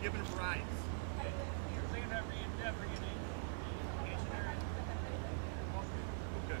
giving them rides. You're thinking about re-endeavoring in education area? Okay. Okay.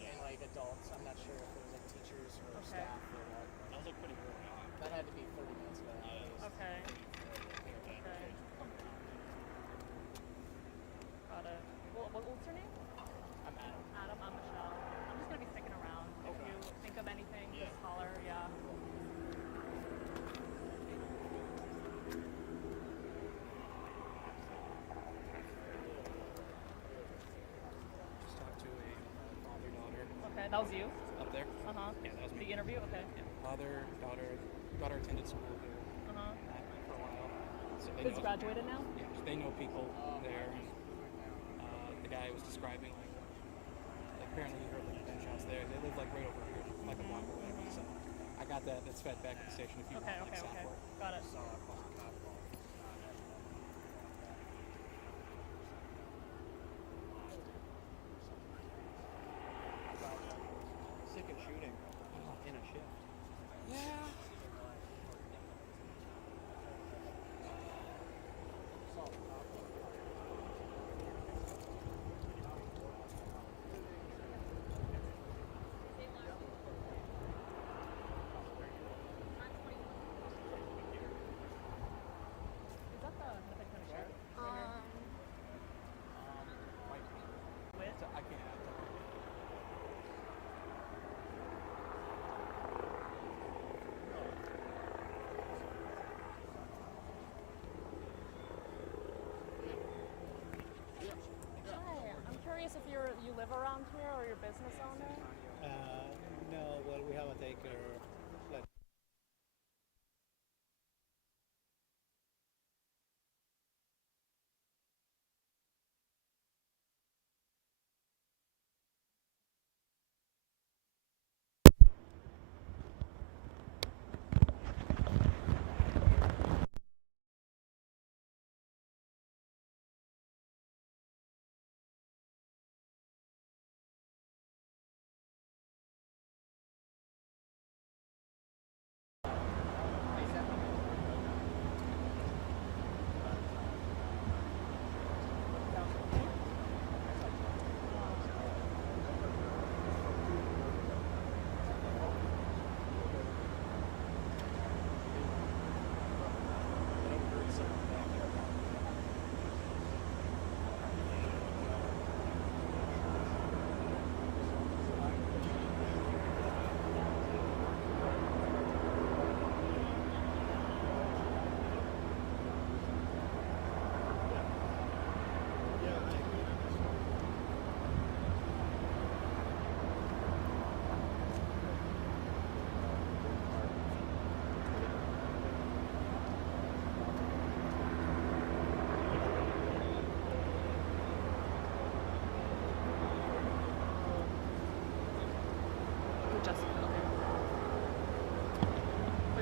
And like adults, I'm not sure if it was like teachers or Okay. staff or what. That was like pretty early on. That had to be 30 minutes ago. Okay. Okay. Got it. What's your name? I'm Adam. Adam. I'm Michelle. I'm just gonna be sticking around. Okay. If you think of anything, Yeah. just holler. Yeah. Just talked to a father-daughter Okay. That was you. up there. Uh huh. Yeah, that was The me. interview. Okay. Yeah, father, daughter attended school here Uh huh. for a while. So they Kids know, graduated now. yeah, so they know people there. And the guy was describing like apparently he heard like gunshots there. They live like right over here, like a block away. So I got that. That's fed back to the station if you Okay. want like Okay. staff Okay. work. Got it. Second shooting in a shift. Yeah.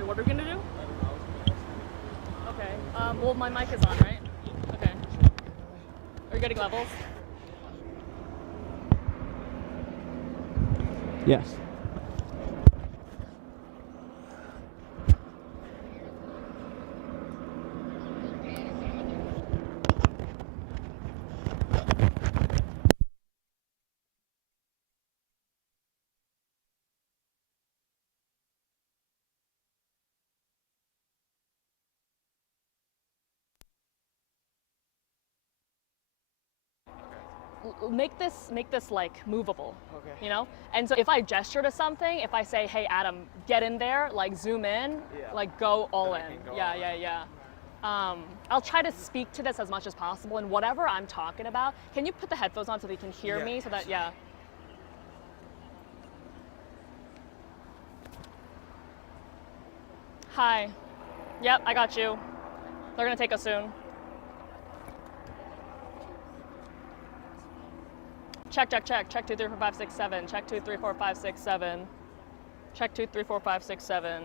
What are we gonna do? Okay. Well, my mic is on, right? Okay. Are you getting levels? Yes. Make this like movable. Okay. You know? And so if I gesture to something, if I say, hey Adam, get in there, like zoom in, Yeah. like go all Then I in. can go Yeah, all yeah, in. yeah. I'll try to speak to this as much as possible, and whatever I'm talking about, can you put the headphones on so they can hear Yeah. me? So that, yeah. Hi. Yep, I got you. They're gonna take us soon. Check, check, check. Check 2, 3, 4, 5, 6, 7. Check 2, 3, 4, 5, 6, 7. Check 2, 3, 4, 5, 6, 7.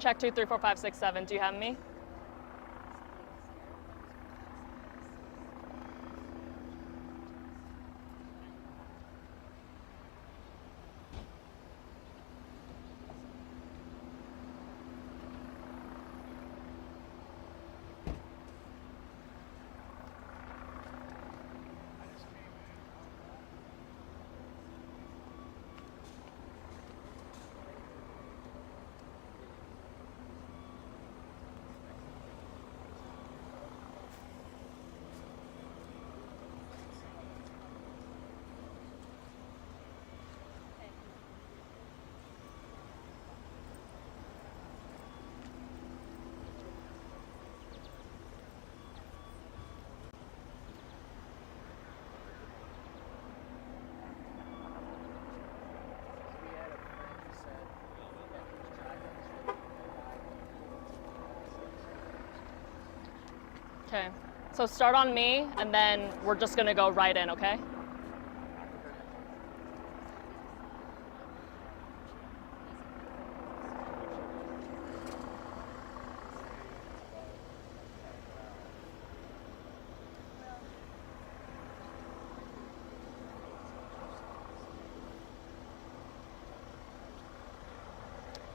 Check 2, 3, 4, 5, 6, 7. Do you have me? Okay. So start on me, and then we're just gonna go right in, okay?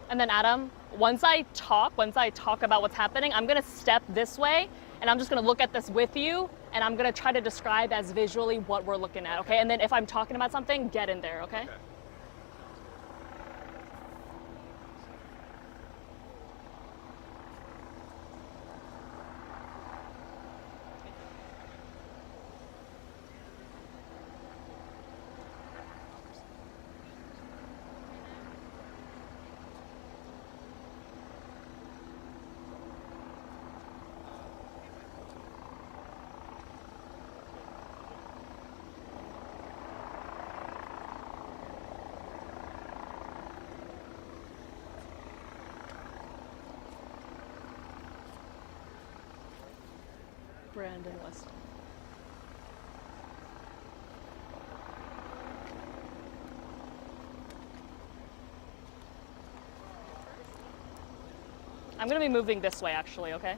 And then Adam, once I talk about what's happening, I'm gonna step this way, and I'm just gonna look at this with you, and I'm gonna try to describe as visually what we're looking at, okay? And then if I'm talking about something, get in there, okay? Brandon West. I'm gonna be moving this way actually, okay?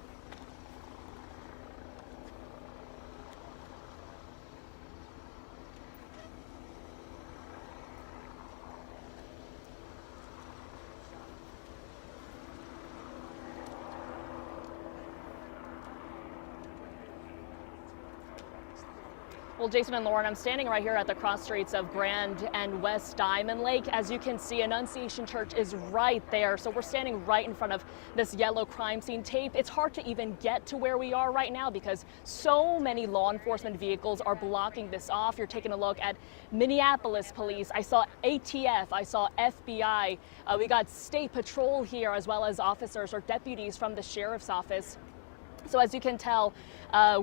Well, Jason and Lauren, I'm standing right here at the cross streets of Grand and West Diamond Lake. As you can see, Annunciation Church is right there. So we're standing right in front of this yellow crime scene tape. It's hard to even get to where we are right now because so many law enforcement vehicles are blocking this off. You're taking a look at Minneapolis Police. I saw ATF, I saw FBI. We got State Patrol here, as well as officers or deputies from the Sheriff's Office. So as you can tell,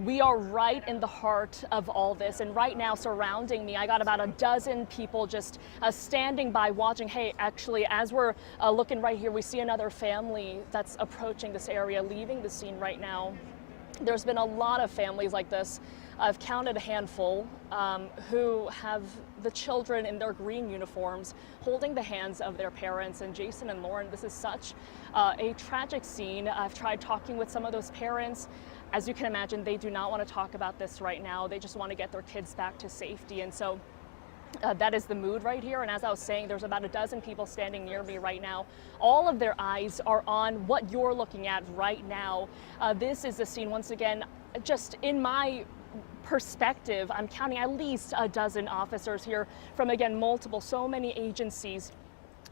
we are right in the heart of all this, and right now surrounding me, I got about a dozen people just standing by watching. Hey, actually, as we're looking right here, we see another family that's approaching this area, leaving the scene right now. There's been a lot of families like this I've counted a handful who have the children in their green uniforms holding the hands of their parents. And Jason and Lauren, this is such a tragic scene. I've tried talking with some of those parents. As you can imagine, they do not want to talk about this right now. They just want to get their kids back to safety. And so that is the mood right here. And as I was saying, there's about a dozen people standing near me right now. All of their eyes are on what you're looking at right now. This is the scene, once again, just in my perspective, I'm counting at least a dozen officers here from, again, so many agencies.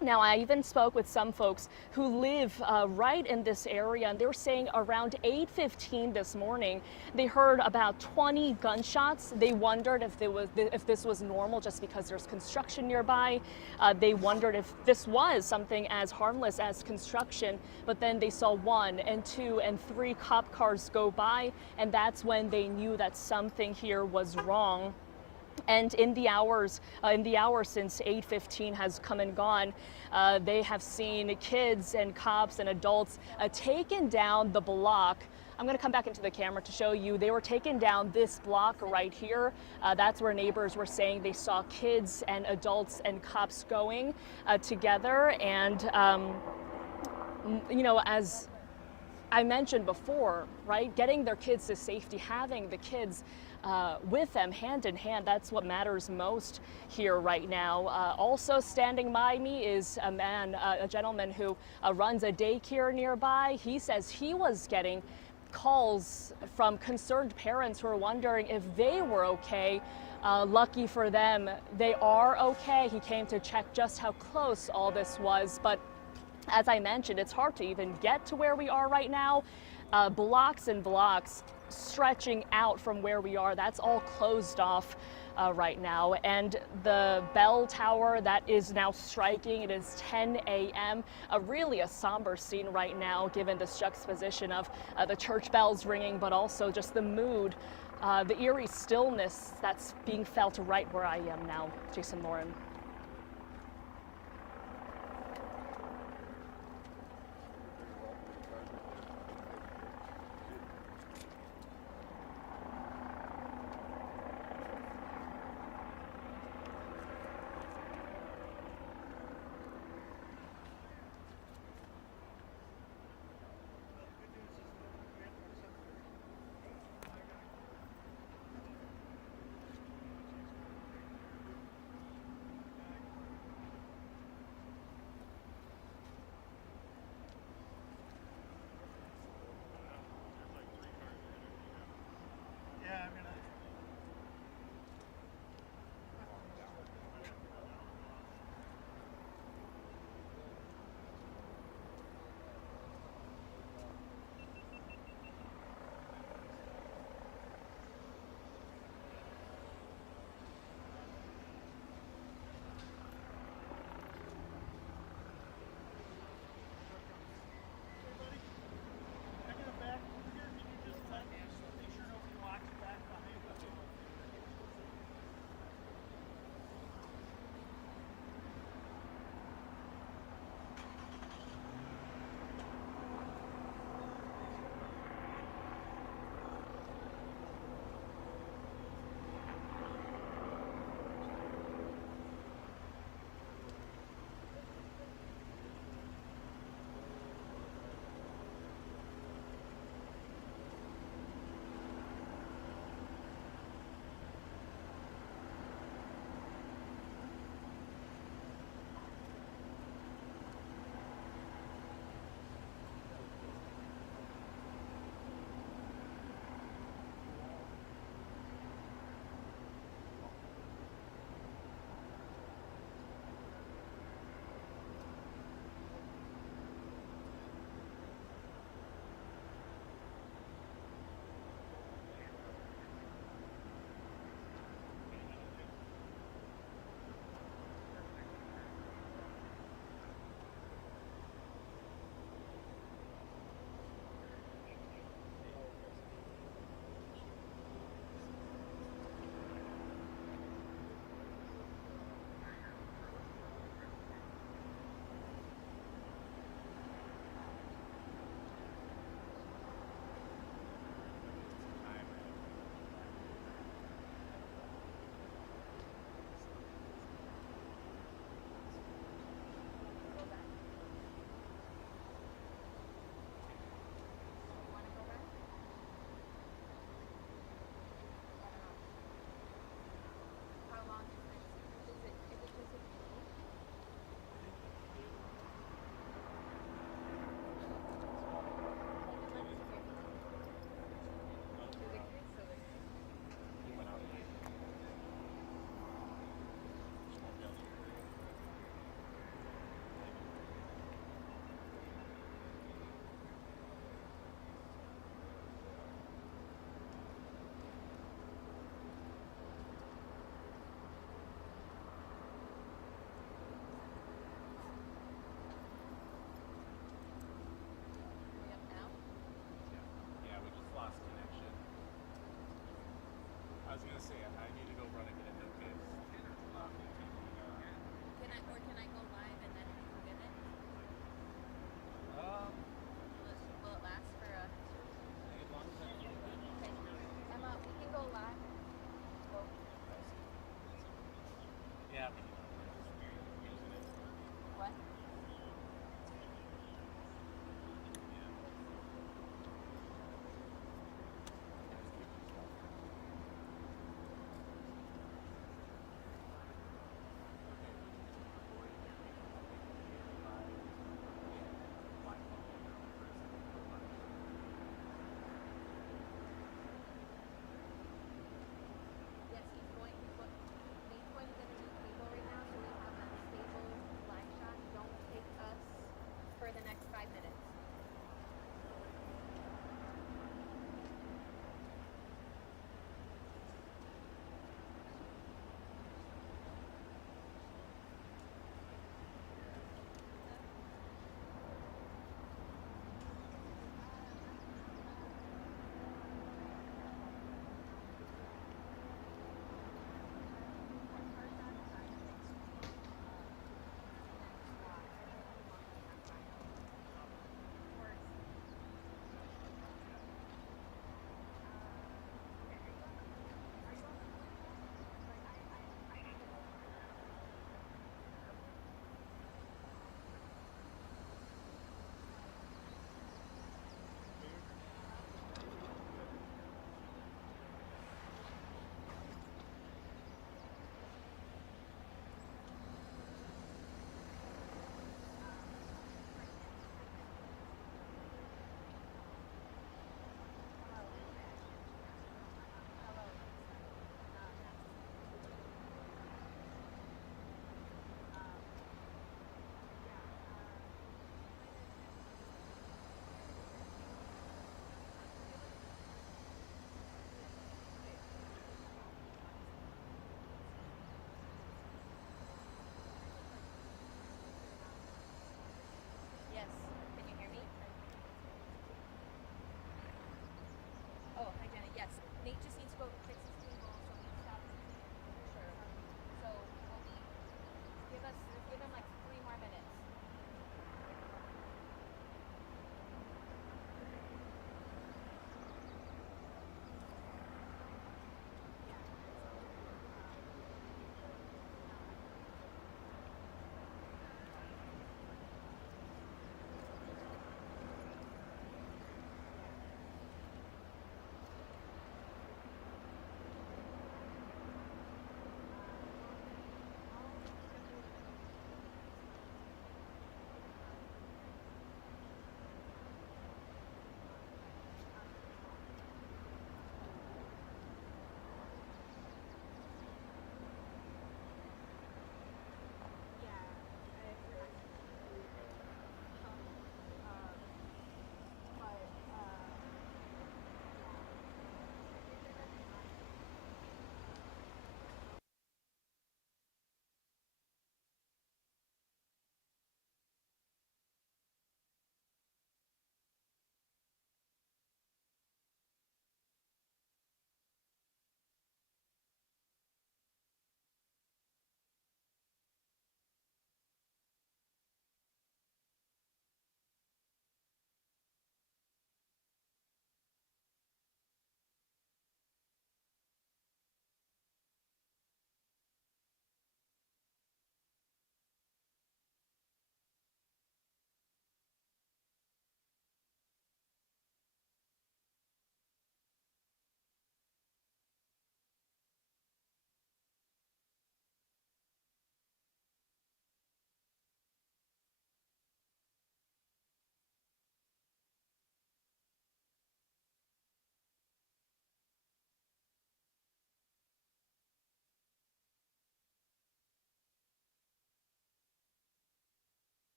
Now, I even spoke with some folks who live right in this area, and they were saying around 8:15 this morning, they heard about 20 gunshots. They wondered if this was normal just because there's construction nearby. They wondered if this was something as harmless as construction, but then they saw 1 and 2 and 3 cop cars go by, and that's when they knew that something here was wrong. And in the hours since 8:15 has come and gone, they have seen kids and cops and adults taken down the block. I'm going to come back into the camera to show you. They were taken down this block right here. That's where neighbors were saying they saw kids and adults and cops going together. And, you know, as I mentioned before, right, getting their kids to safety, having the kids with them hand in hand, that's what matters most here right now. Also standing by me is a gentleman who runs a daycare nearby. He says he was getting calls from concerned parents who are wondering if they were okay. Lucky for them, they are okay. He came to check just how close all this was, but as I mentioned, it's hard to even get to where we are right now. Blocks and blocks stretching out from where we are. That's all closed off right now. And the bell tower that is now striking, it is 10 a.m. Really a somber scene right now, given this juxtaposition of the church bells ringing, but also just the mood, the eerie stillness that's being felt right where I am now. Jason, Lauren.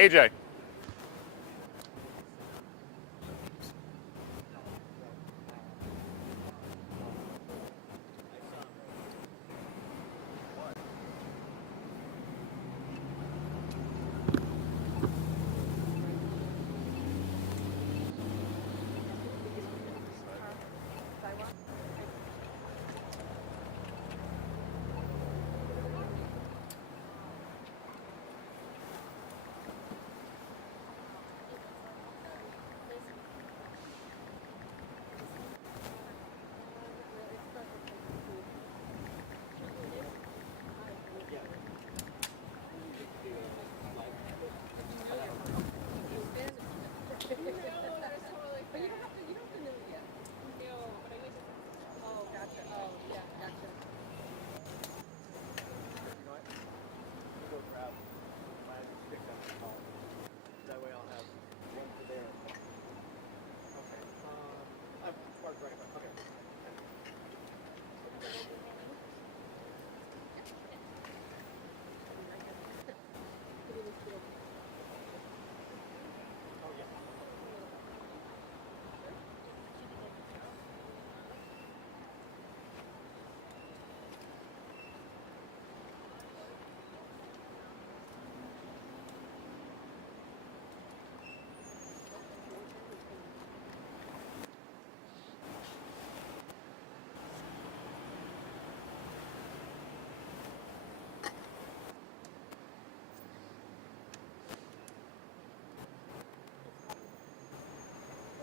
AJ. That way I'll have one for there. Okay. I'm parked right about. Okay. Oh yeah.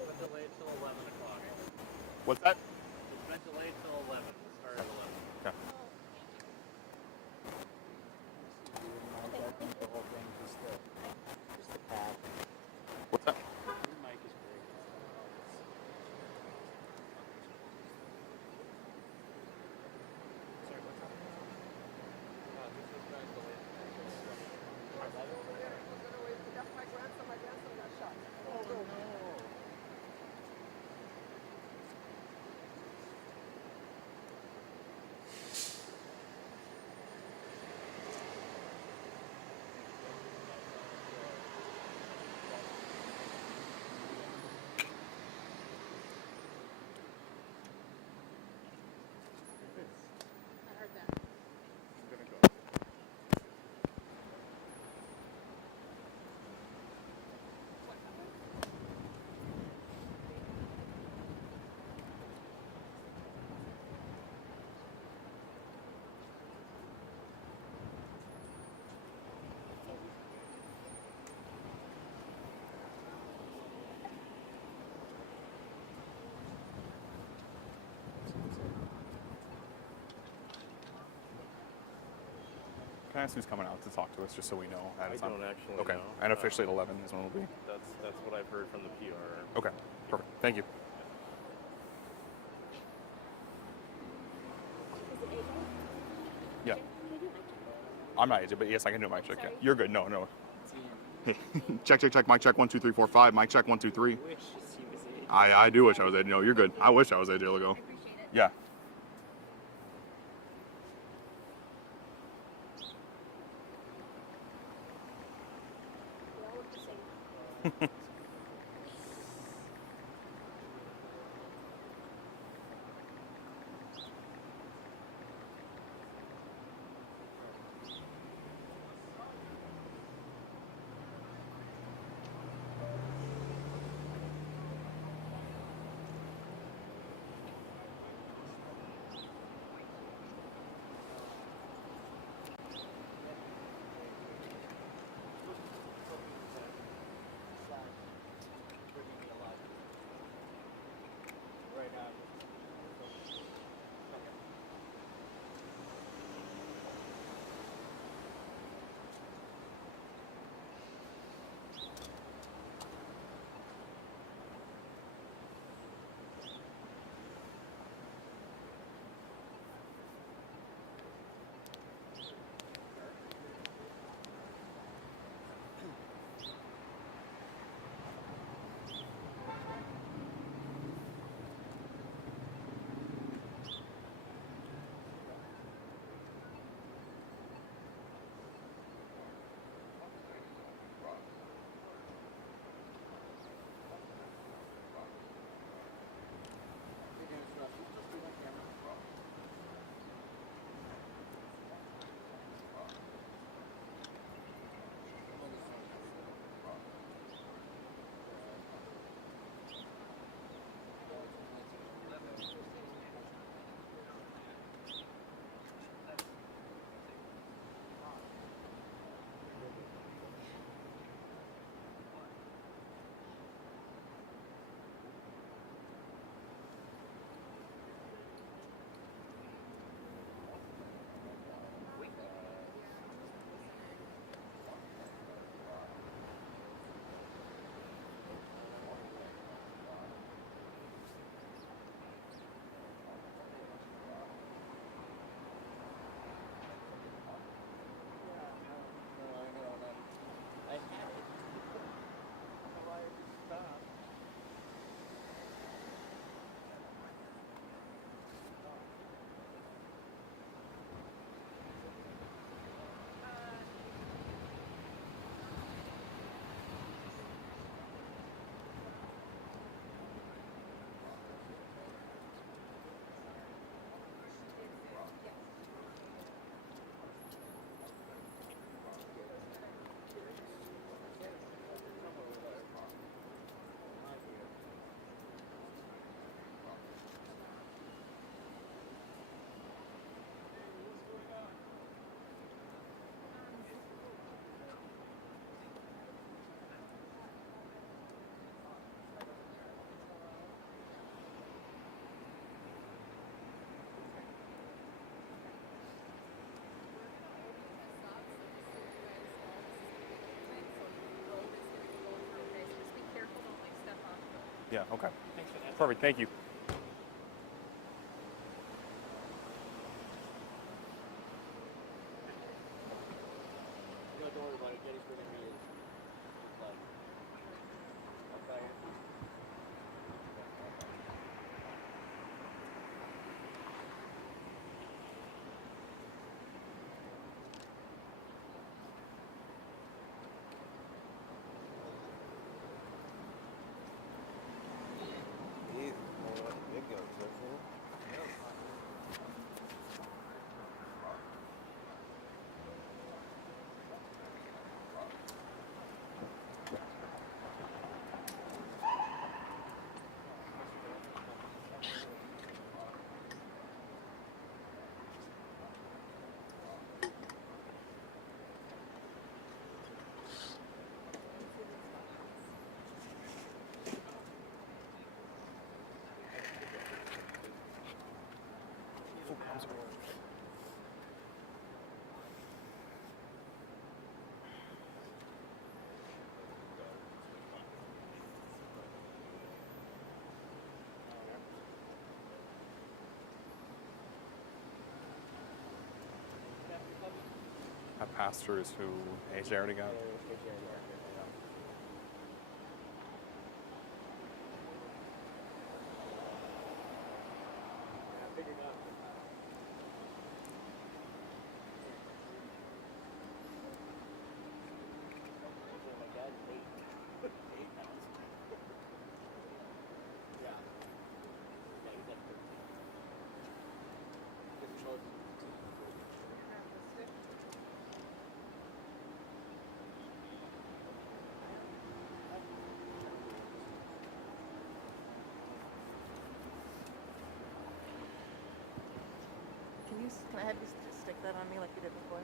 It's delayed till 11 o'clock. What's that? It's been delayed till 11. We'll start at 11. Okay. What's that? Your mic is great. Sorry, what's happening? This was been delayed till 11. Oh no. Can I ask who's coming out to talk to us, just so we know? I don't actually Okay. know. And officially at 11 is when it'll be. That's what I've heard from the PR. Okay. Perfect. Thank you. Yeah. I'm not AJ, but yes, I can do a mic check. Yeah. You're good. No, no. check, check, check. Mic check. 1, 2, 3, 4, 5. Mic check. 1, 2, 3. I do wish I was AJ. No, you're good. I wish I was AJ ago. Yeah. Yeah, okay. Thanks for that. Perfect, thank you. No, don't worry about it. Gettysburg and me is like, okay. That pastor is who? AJ already got? Can I have you just stick that on me like you did before?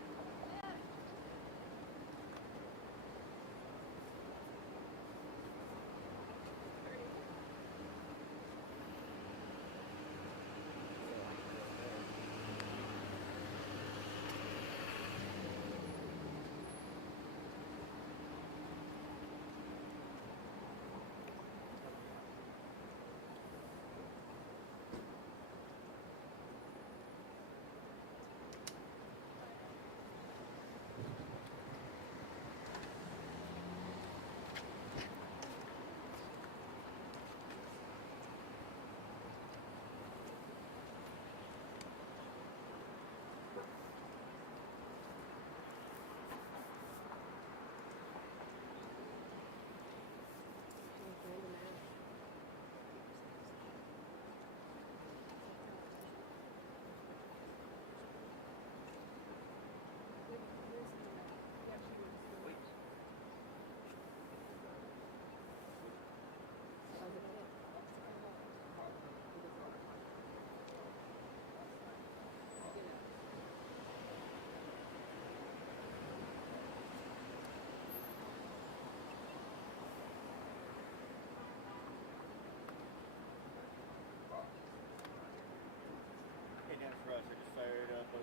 For us, I just fired up the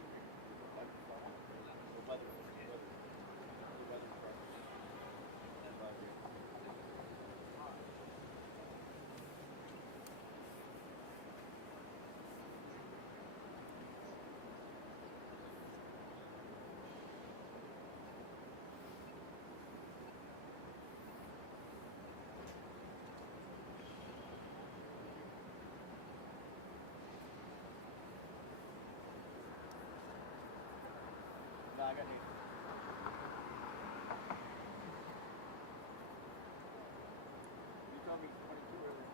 weather trucks. No, I got news. You told me 22 earlier.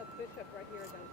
Bishop right here downtown.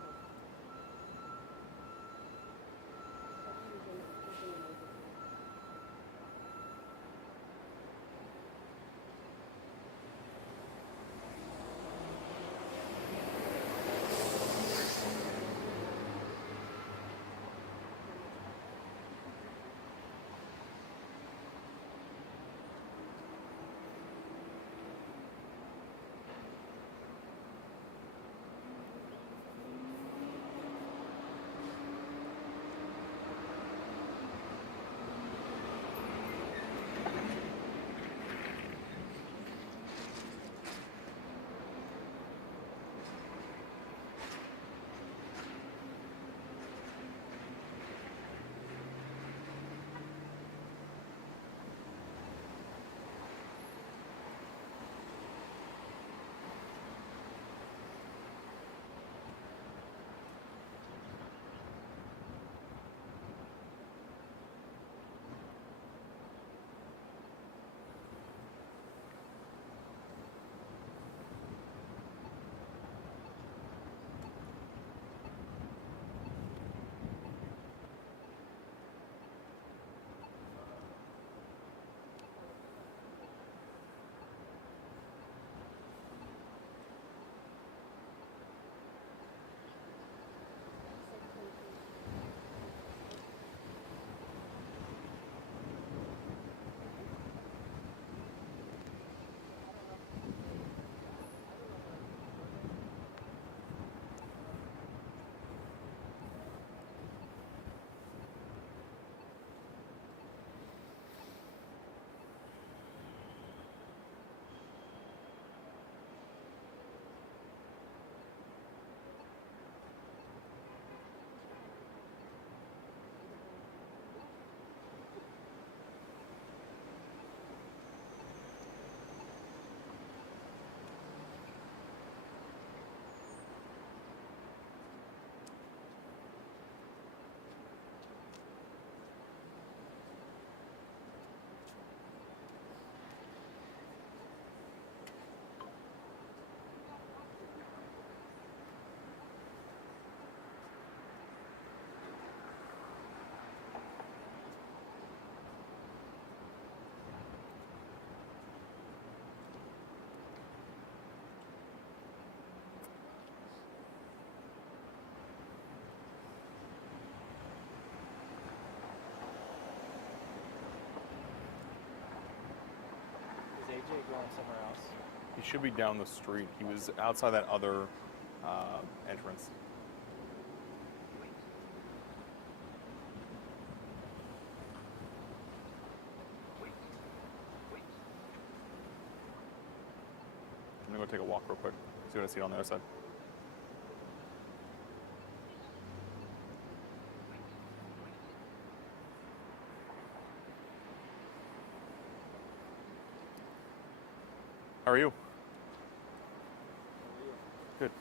Is AJ going somewhere else? He should be down the street. He was outside that other entrance. I'm gonna go take a walk real quick. See what I see on the other side. How are you? Good.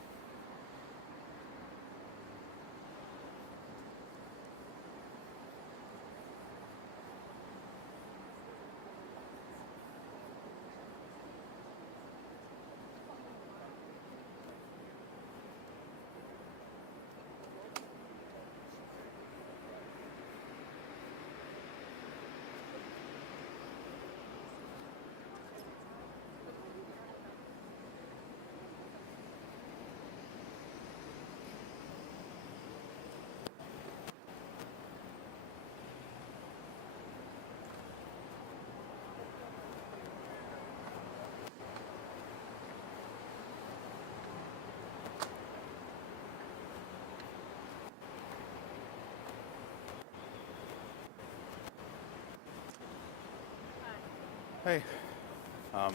Hey.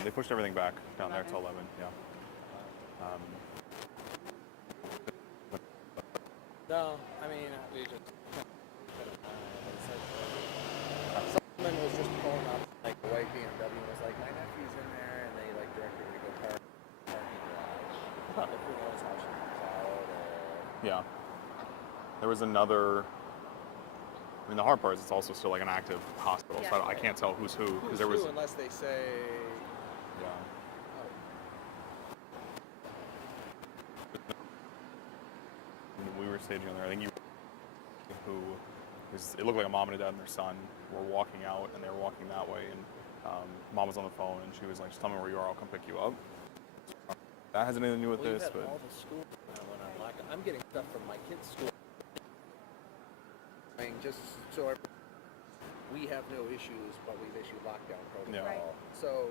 They pushed everything back down there to 11. Yeah. No, I mean, we just. Someone was just pulling up like a white BMW and was like, my nephew's in there, and they like directed me to go parking garage. Like, who knows how she comes out or. Yeah. There was another. I mean, the hard part is it's also still like an active hospital, so I can't tell who's who because there was. Unless they say. Yeah. staging on there. I think it looked like a mom and a dad and their son were walking out, and they were walking that way, and mom was on the phone, and she was like, just tell me where you are, I'll come pick you up. That has anything to do with Well, this, you've had but all the school now when I'm locked. I'm getting stuff from my kids' school. I mean, just so we have no issues, but we've issued lockdown protocol. Yeah. Right. So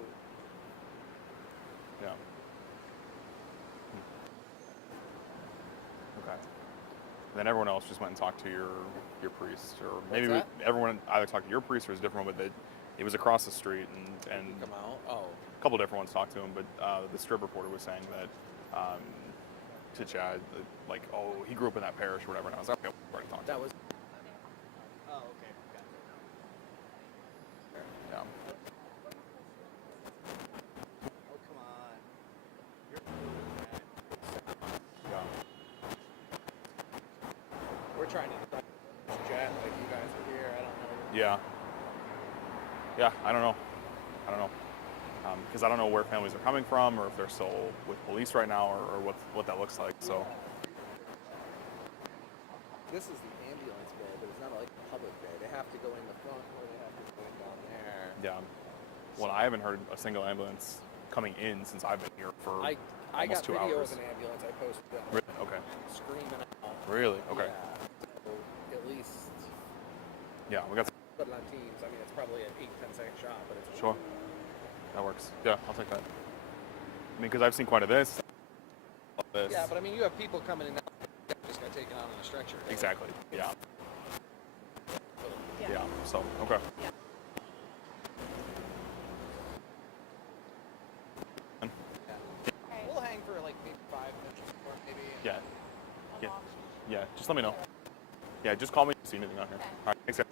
yeah. Okay. And then everyone else just went and talked to your priest, or maybe What's everyone either talked to your priest or it was a different one, but it was across the street, and you come out. Oh, a couple different ones talked to him, but the strip reporter was saying that to Chad, like, oh, he grew up in that parish or whatever, and I was like, okay, we've already talked to that him. was Oh, okay. Gotcha. Yeah. Oh, come on. You're Yeah. we're trying to chat like you guys are here. I don't know. Yeah. Yeah, I don't know. Because I don't know where families are coming from, or if they're still with police right now, or what that looks like. So. This is the ambulance bay, but it's not like a public bay. They have to go in the front or they have to go in down there. Yeah. Well, I haven't heard a single ambulance coming in since I've been here for I almost got 2 video hours. of an ambulance. I posted it. Really? Okay. Screaming out. Really? Okay. Yeah. So at least Yeah, we got. put it on Teams. I mean, it's probably an 8-10 second shot, but it's Sure. That works. Yeah, I'll take that. I mean, because I've seen quite a this. Yeah, but I mean, you have people coming in now that just got taken out on a stretcher. Exactly. Yeah. Yeah. Yeah. So okay. Yeah. We'll hang for like maybe 5 minutes or maybe. Yeah. Yeah. Yeah. Just let me know. Yeah. Just call me if you see anything out here. Okay. All right. Thanks, guys.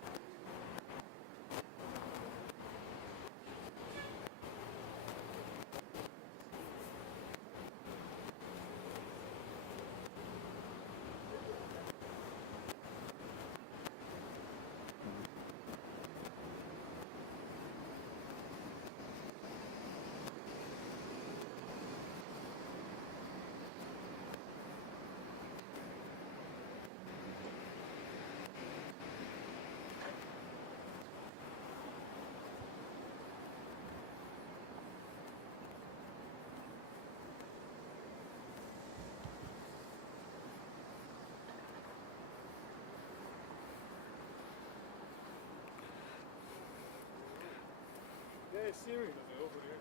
Yeah, serious over there.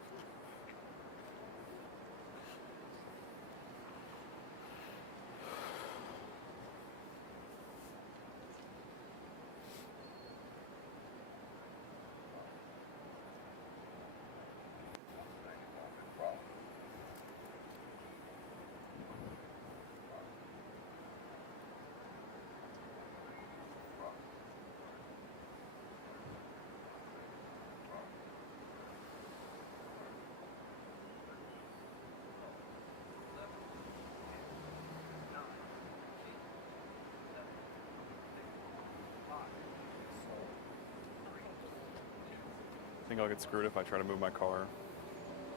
I think I'll get screwed if I try to move my car to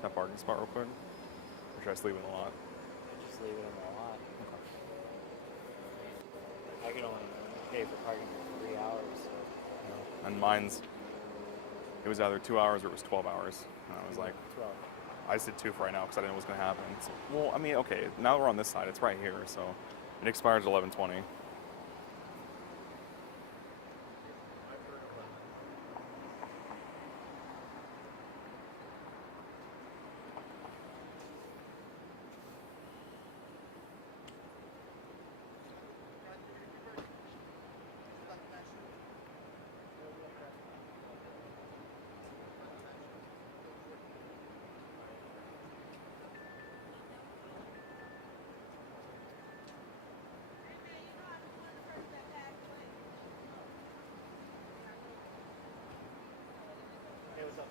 that parking spot real quick. Or should I just leave it in the lot? Just leave it in the lot. I can only pay for parking for 3 hours. So. And mine's, it was either 2 hours or it was 12 hours. And I was like, 12. I just did 2 for right now because I didn't know what was going to happen. So, well, I mean, okay, now that we're on this side, it's right here. So it expires at 11:20. Hey, what's up?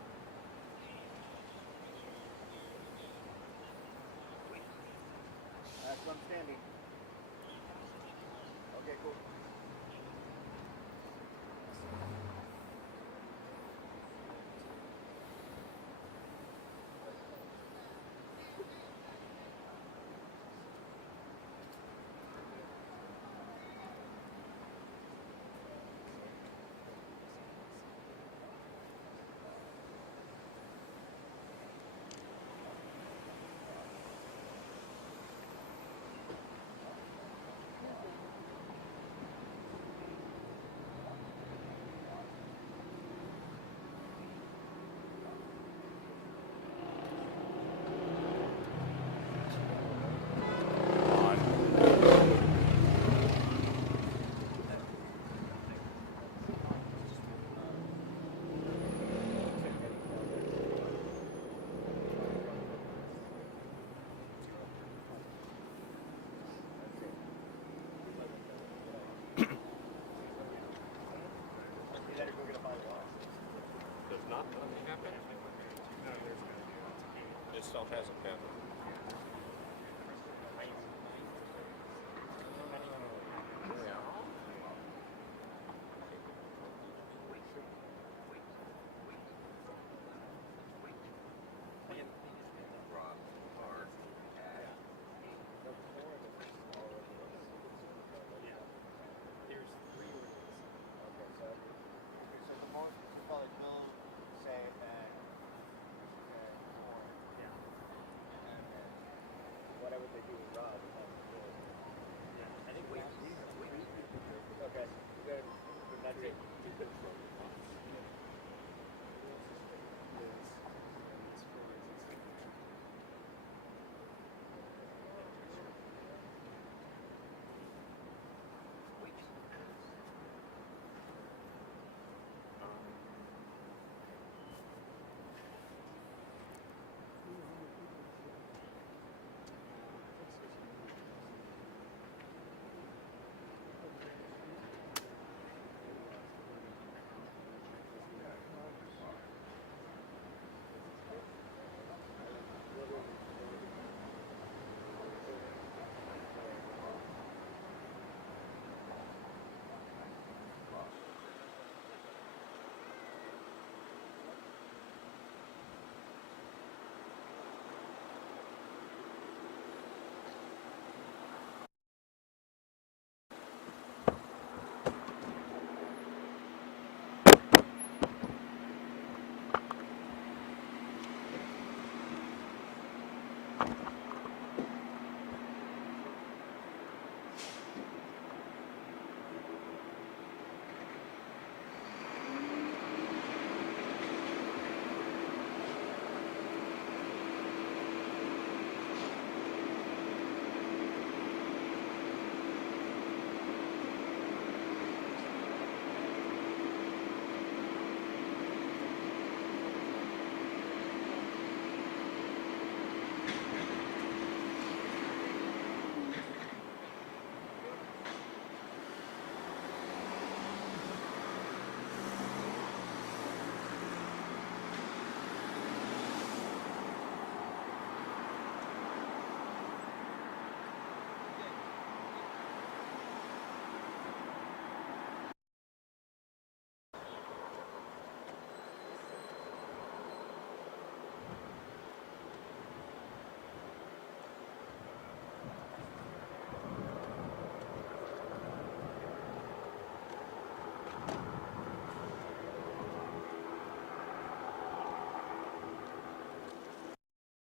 That's where I'm standing. Okay, cool. not nothing happened? It still has a pin. Whatever they do with Rob. I think wait. Okay, good. That's it.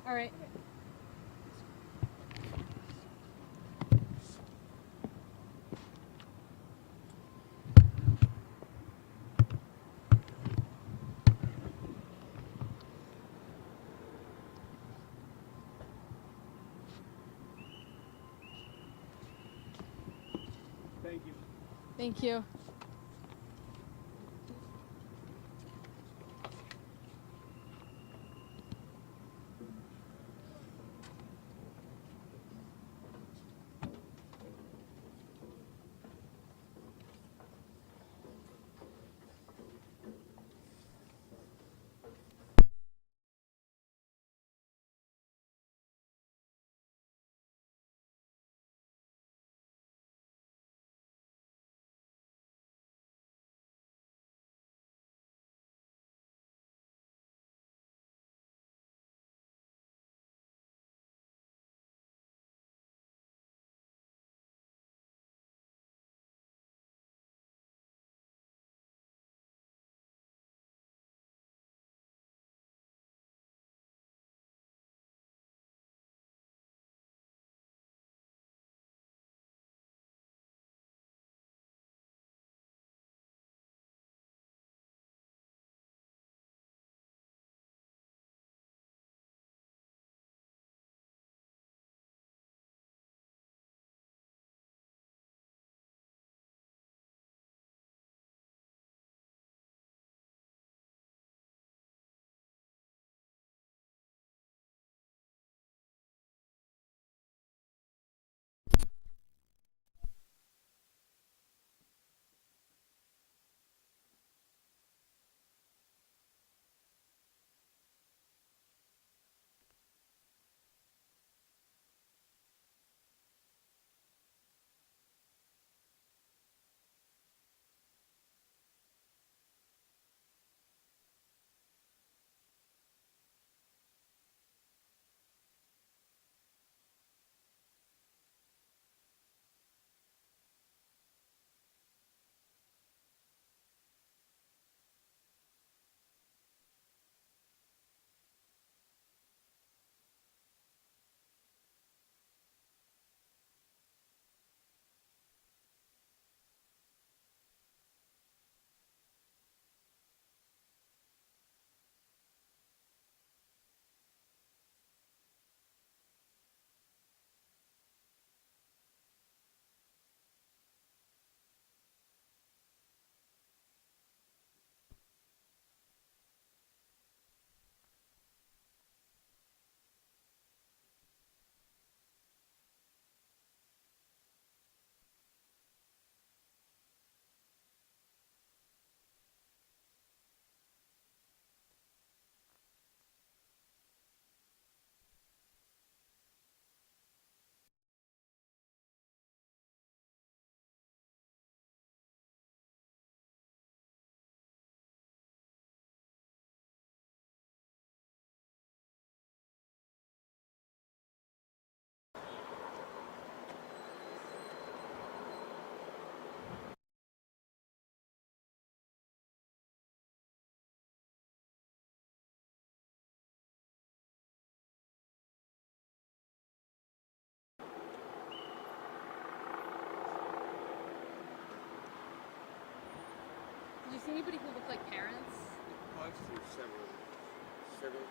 All right. Thank you.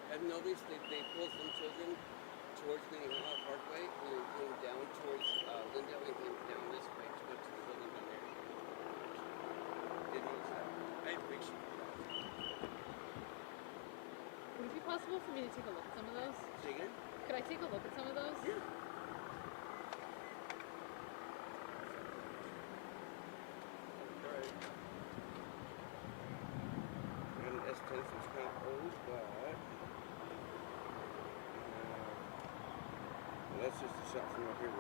I've noticed that they pulled some children towards Minneapolis Parkway and then came down towards Lindale and came down this way to go to the building down there. Did you notice that? I have pictures. Would it be possible for me to take a look at some of those? Say again? Could I take a look at some of those? Yeah. Alright. I got an S10, so it's kind of old, but well, that's just a shot from up here.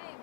Hey,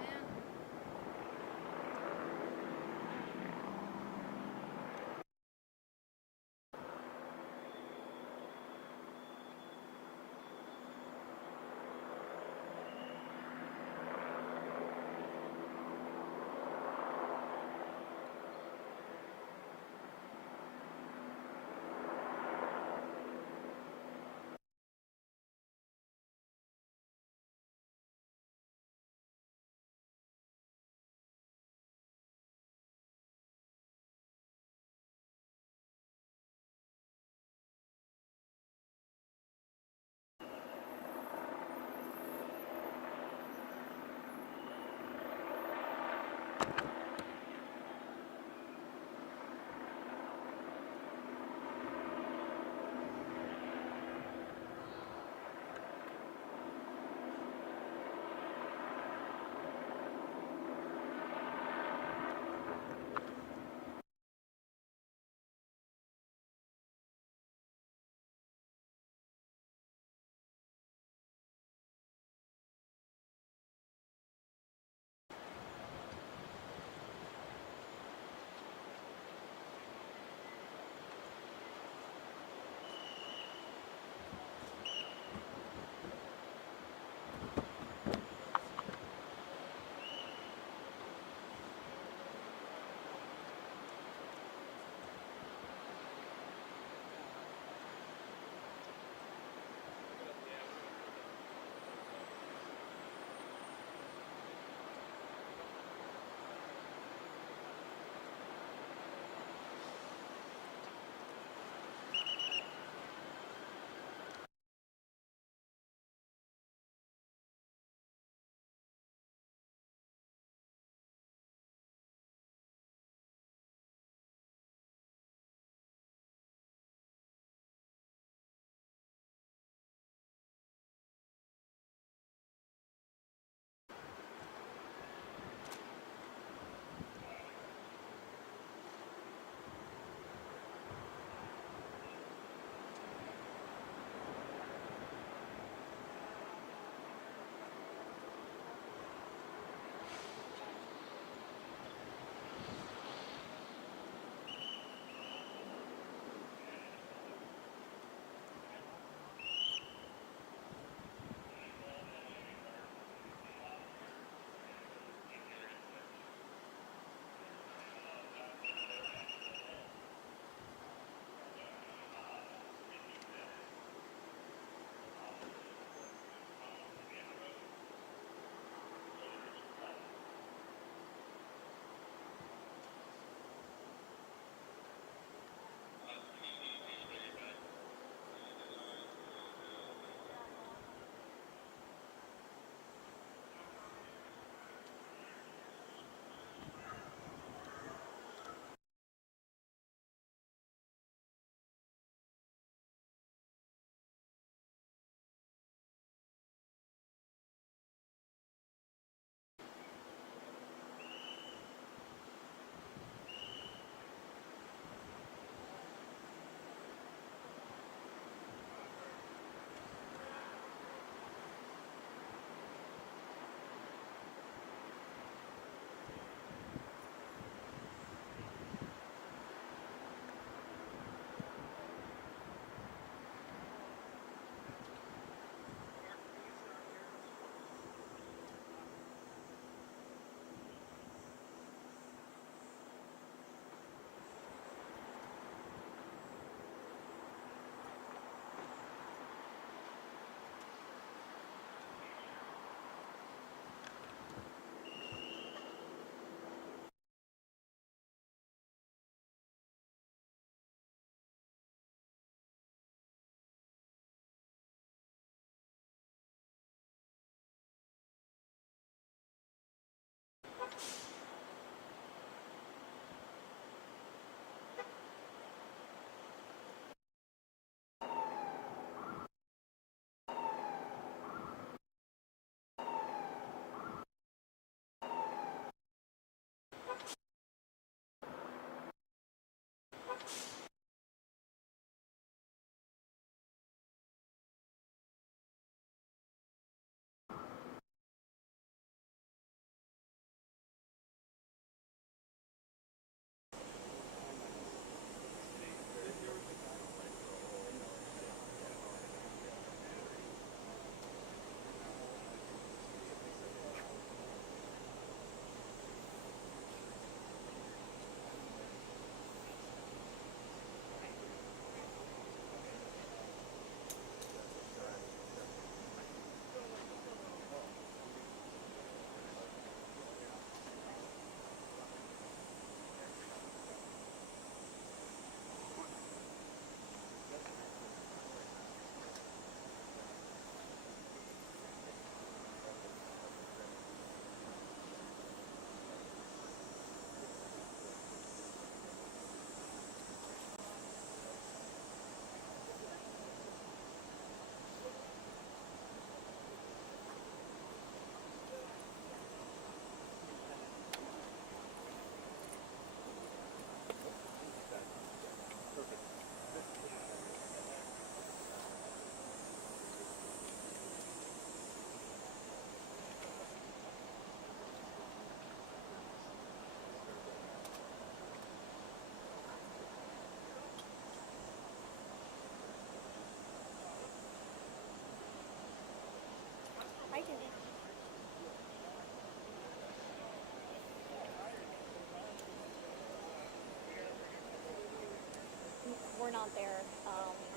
out there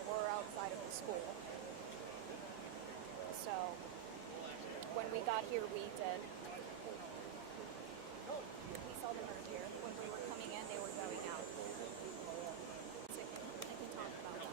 were outside of the school. So when we got here, we saw them earlier. When we were coming in, they were going out. So I can talk about that.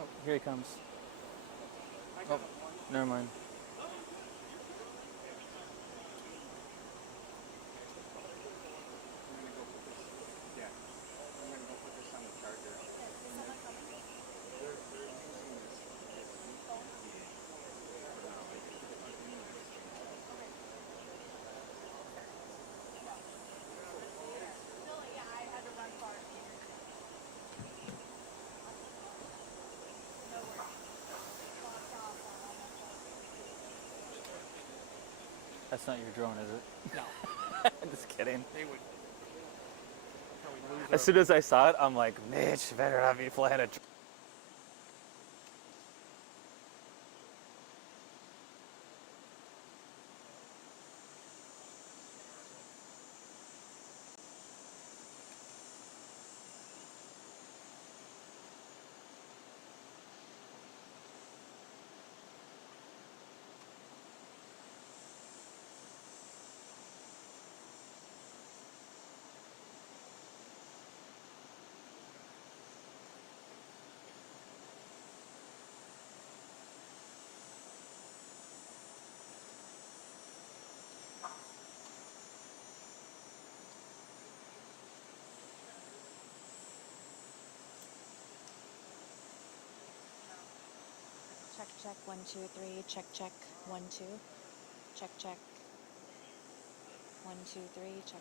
Oh, here he comes. Oh, never mind. That's not your drone, is it? No. Just kidding. They would. As soon as I saw it, I'm like, Mitch, better not be flying a drone. Check, 1, 2, 3. Check, 1, 2. Check. 1, 2, 3. Check.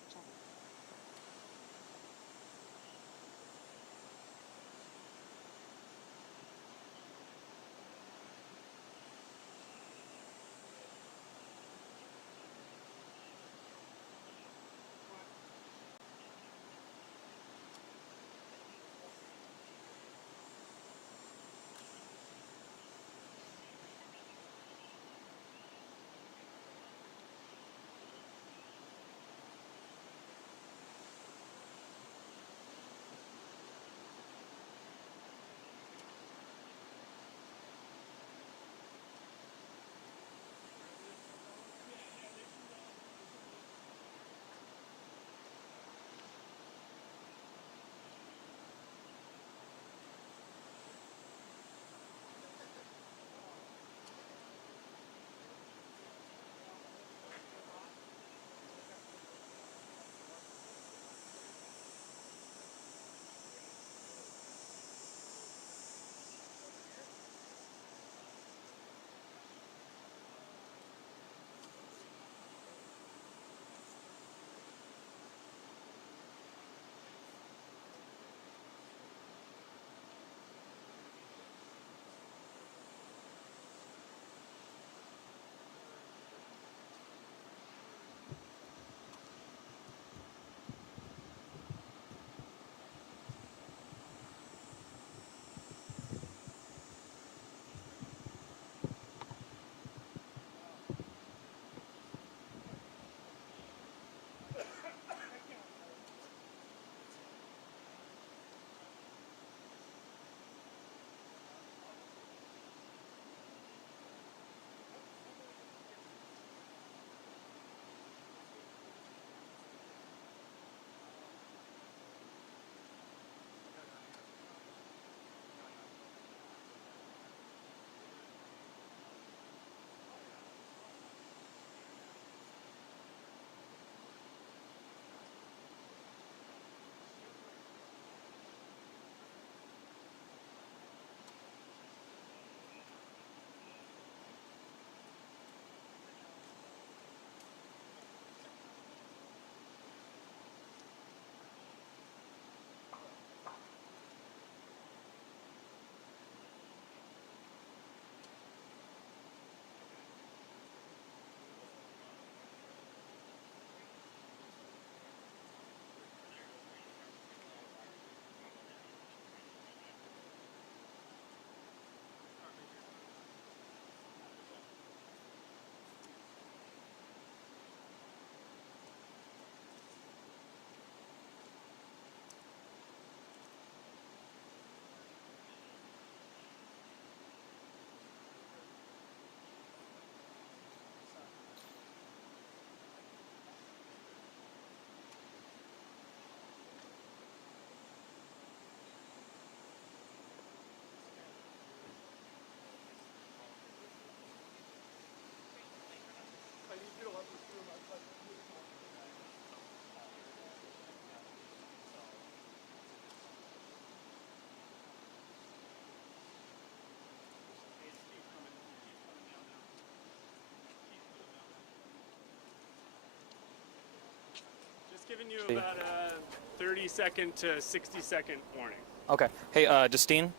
just giving you about a 30-second to 60-second warning. Okay. Hey, Justine?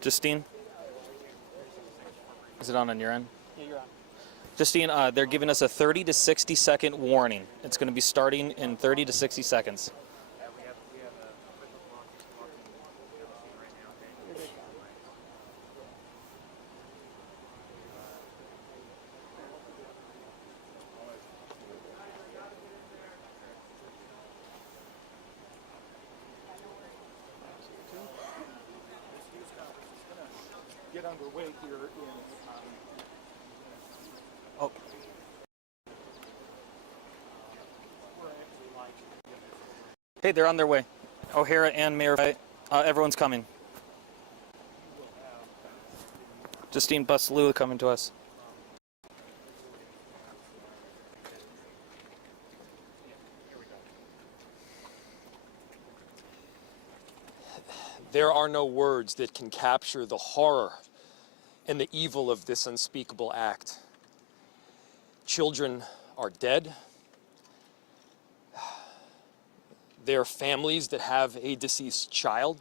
Justine? Is it on your end? Yeah, you're on. Justine, they're giving us a 30 to 60 second warning. It's going to be starting in 30 to 60 seconds. Get underway here in Oh. Hey, they're on their way. O'Hara and Mayor, everyone's coming. Justine Lou coming to us. There are no words that can capture the horror and the evil of this unspeakable act. Children are dead. There are families that have a deceased child.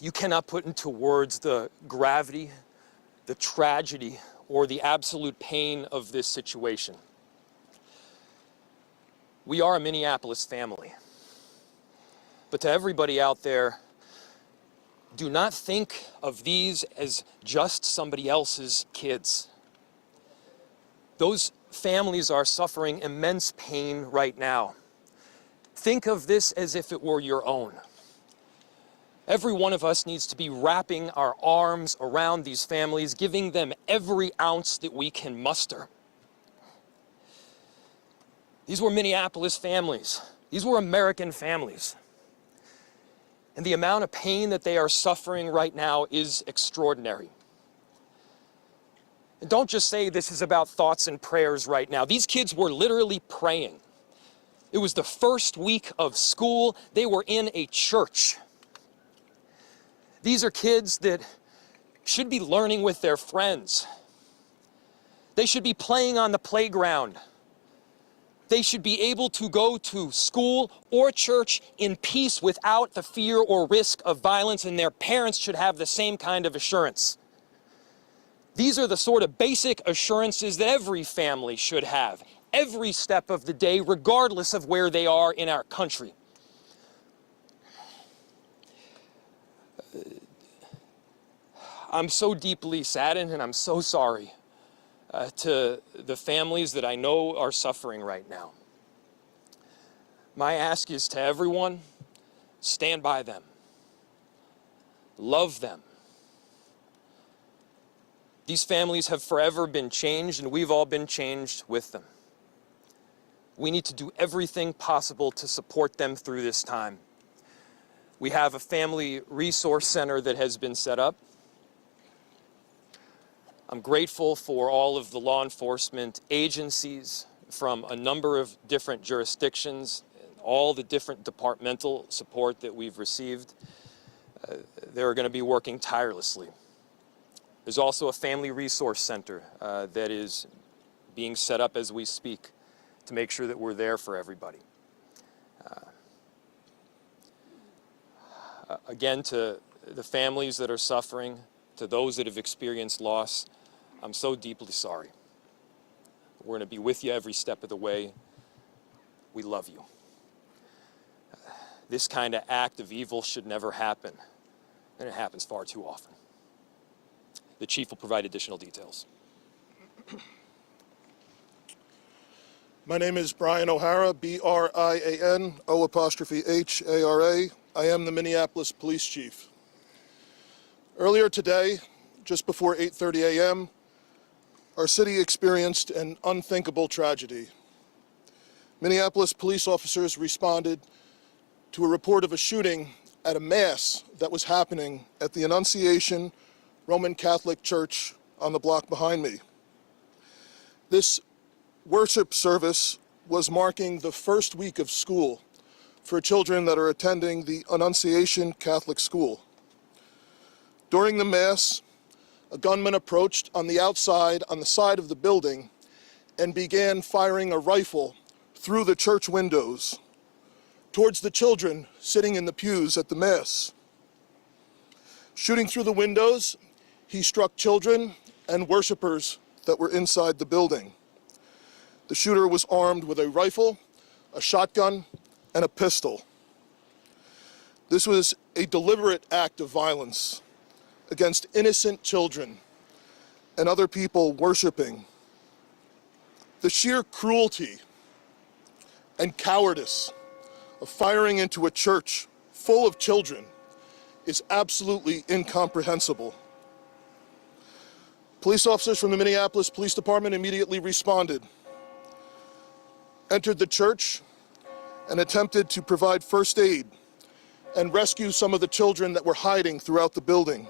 You cannot put into words the gravity, the tragedy, or the absolute pain of this situation. We are a Minneapolis family. But to everybody out there, do not think of these as just somebody else's kids. Those families are suffering immense pain right now. Think of this as if it were your own. Every one of us needs to be wrapping our arms around these families, giving them every ounce that we can muster. These were Minneapolis families. These were American families. And the amount of pain that they are suffering right now is extraordinary. And don't just say this is about thoughts and prayers right now. These kids were literally praying. It was the first week of school. They were in a church. These are kids that should be learning with their friends. They should be playing on the playground. They should be able to go to school or church in peace without the fear or risk of violence, and their parents should have the same kind of assurance. These are the sort of basic assurances that every family should have, every step of the day, regardless of where they are in our country. I'm so deeply saddened, and I'm so sorry to the families that I know are suffering right now. My ask is to everyone, stand by them. Love them. These families have forever been changed, and we've all been changed with them. We need to do everything possible to support them through this time. We have a family resource center that has been set up. I'm grateful for all of the law enforcement agencies from a number of different jurisdictions, all the different departmental support that we've received. They're going to be working tirelessly. There's also a family resource center that is being set up as we speak to make sure that we're there for everybody. Again, to the families that are suffering, to those that have experienced loss, I'm so deeply sorry. We're going to be with you every step of the way. We love you. This kind of act of evil should never happen, and it happens far too often. The chief will provide additional details. My name is Brian O'Hara, B-R-I-A-N, O''H-A-R-A. I am the Minneapolis Police Chief. Earlier today, just before 8:30 a.m., our city experienced an unthinkable tragedy. Minneapolis police officers responded to a report of a shooting at a mass that was happening at the Annunciation Roman Catholic Church on the block behind me. This worship service was marking the first week of school for children that are attending the Annunciation Catholic School. During the Mass, a gunman approached on the outside, on the side of the building, and began firing a rifle through the church windows towards the children sitting in the pews at the Mass. Shooting through the windows, he struck children and worshipers that were inside the building. The shooter was armed with a rifle, a shotgun, and a pistol. This was a deliberate act of violence against innocent children and other people worshiping. The sheer cruelty and cowardice of firing into a church full of children is absolutely incomprehensible. Police officers from the Minneapolis Police Department immediately responded, entered the church, and attempted to provide first aid and rescue some of the children that were hiding throughout the building,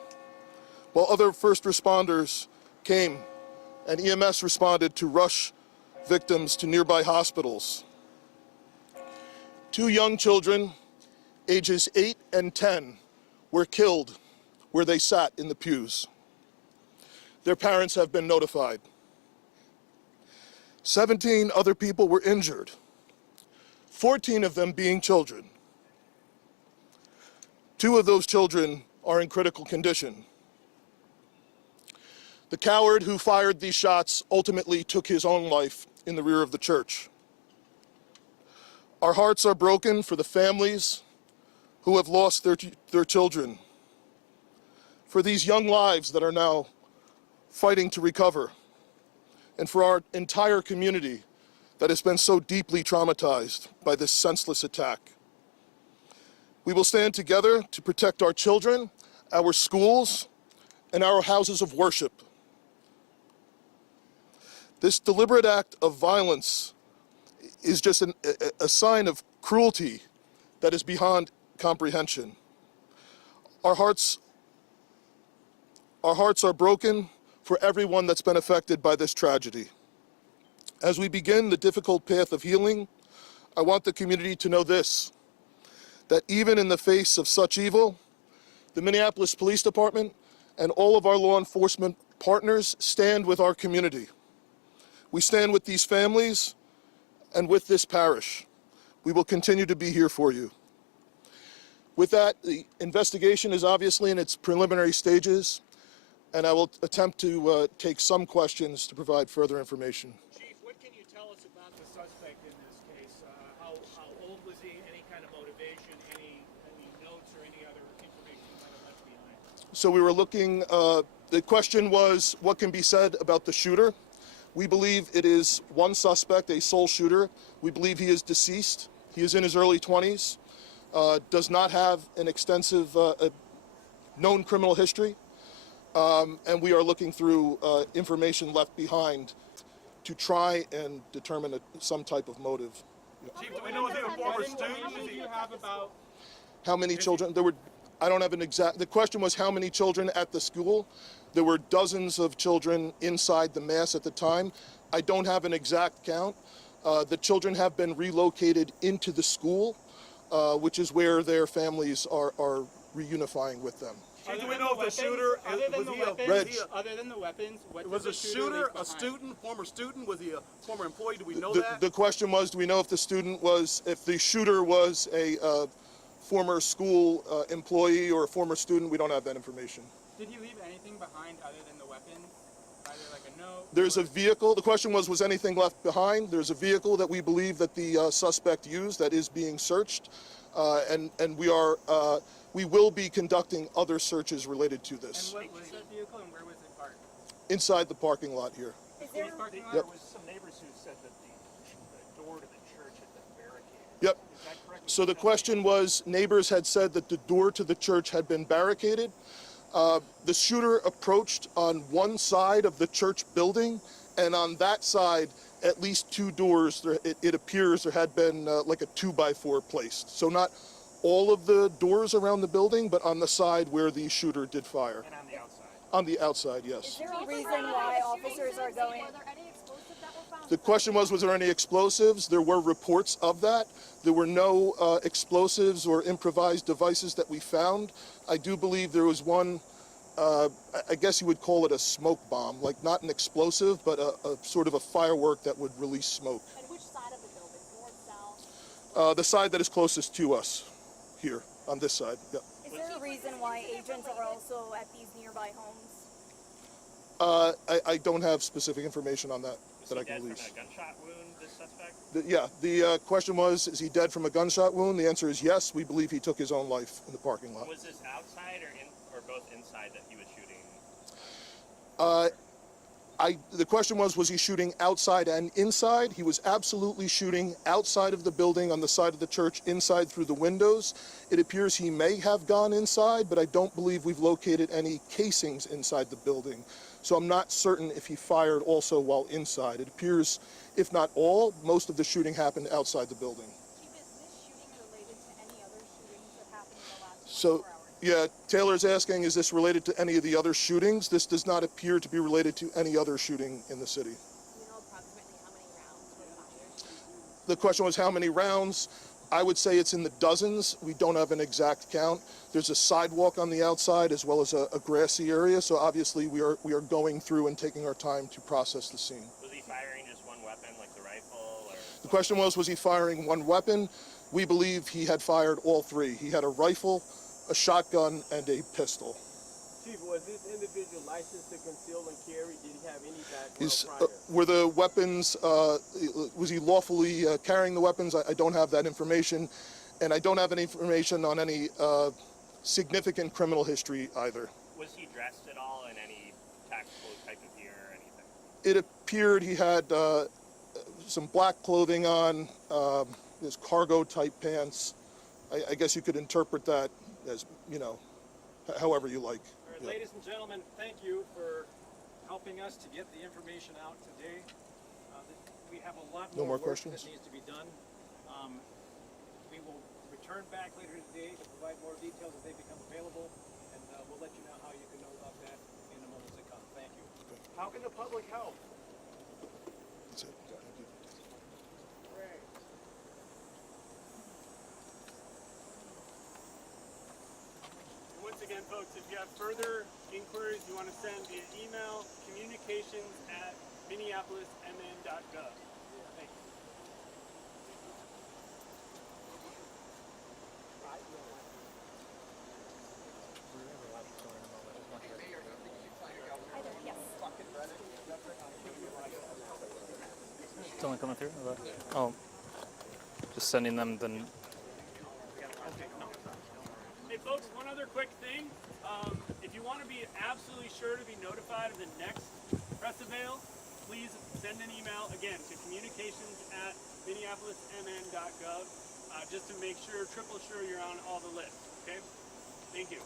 while other first responders came and EMS responded to rush victims to nearby hospitals. 2 young children, ages 8 and 10, were killed where they sat in the pews. Their parents have been notified. 17 other people were injured, 14 of them being children. 2 of those children are in critical condition. The coward who fired these shots ultimately took his own life in the rear of the church. Our hearts are broken for the families who have lost their children, for these young lives that are now fighting to recover, and for our entire community that has been so deeply traumatized by this senseless attack. We will stand together to protect our children, our schools, and our houses of worship. This deliberate act of violence is just a sign of cruelty that is beyond comprehension. Our hearts are broken for everyone that's been affected by this tragedy. As we begin the difficult path of healing, I want the community to know this, that even in the face of such evil, the Minneapolis Police Department and all of our law enforcement partners stand with our community. We stand with these families and with this parish. We will continue to be here for you. With that, the investigation is obviously in its preliminary stages, and I will attempt to take some questions to provide further information. Chief, what can you tell us about the suspect in this case? How old was he? Any kind of motivation? Any notes or any other information you might have left behind? So we were looking, the question was, what can be said about the shooter? We believe it is one suspect, a sole shooter. We believe he is deceased. He is in his early 20s, does not have an extensive known criminal history, and we are looking through information left behind to try and determine some type of motive. Chief, do we know if he was a former student? Do you have about... How many children? There were, I don't have an exact, the question was how many children at the school. There were dozens of children inside the Mass at the time. I don't have an exact count. The children have been relocated into the school, which is where their families are reunifying with them. Do we know if the shooter, other than the weapons, what was the a shooter a student, former student? Was he a former employee? Do we know that? The question was, do we know if the shooter was a former school employee or a former student? We don't have that information. Did he leave anything behind other than the weapon? Either like a note? There's a vehicle. The question was anything left behind? There's a vehicle that we believe that the suspect used that is being searched, and we will be conducting other searches related to this. And what was that vehicle and where was it parked? Inside the parking lot here. Is there Yep. was some neighbors who said that the door to the church had been barricaded. Yep. Is that correct? So the question was, neighbors had said that the door to the church had been barricaded. The shooter approached on one side of the church building, and on that side, at least 2 doors, it appears there had been like a 2x4 placed. So not all of the doors around the building, but on the side where the shooter did fire. And on the outside? On the outside, yes. Is there a reason why officers are going? Were there any explosives that were found? The question was there any explosives? There were reports of that. There were no explosives or improvised devices that we found. I do believe there was one, I guess you would call it a smoke bomb, like not an explosive, but a sort of a firework that would release smoke. And which side of the building? The side that is closest to us, here, on this side, yeah. Is there a reason why agents are also at these nearby homes? I don't have specific information on that that I can release. From a gunshot wound, this suspect? The question was, is he dead from a gunshot wound? The answer is yes. We believe he took his own life in the parking lot. Was this outside or both inside that he was shooting? The question was he shooting outside and inside? He was absolutely shooting outside of the building on the side of the church, inside through the windows. It appears he may have gone inside, but I don't believe we've located any casings inside the building. So I'm not certain if he fired also while inside. It appears, if not all, most of the shooting happened outside the building. Chief, is this shooting related to any other shootings that happened in the last 24 So, hours? yeah, Taylor's asking, is this related to any of the other shootings? This does not appear to be related to any other shooting in the city. Do you know approximately how many rounds were fired? The question was how many rounds? I would say it's in the dozens. We don't have an exact count. There's a sidewalk on the outside as well as a grassy area, so obviously we are going through and taking our time to process the scene. Was he firing just one weapon, like the rifle? Or The question was he firing one weapon? We believe he had fired all three. He had a rifle, a shotgun, and a pistol. Chief, was this individual licensed to conceal and carry? Did he have any background prior? Were the weapons, was he lawfully carrying the weapons? I don't have that information, and I don't have any information on any significant criminal history either. Was he dressed at all in any tactical type of gear or anything? It appeared he had some black clothing on, his cargo-type pants. I guess you could interpret that as, however you like. All right, ladies and gentlemen, thank you for helping us to get the information out today. We have a lot No more work questions? that needs to be done. We will return back later today to provide more details as they become available, and we'll let you know how you can know about that in the moments to come. Thank you. How can the public help? That's it. Thank you. Great. Once again, folks, if you have further inquiries you want to send via email, communications@minneapolismn.gov. Thank you. It's only coming through? Oh, just sending them the. Hey folks, one other quick thing. If you want to be absolutely sure to be notified of the next press avail, please send an email again to communications@minneapolismn.gov just to make sure, triple sure you're on all the lists. Okay? Thank you.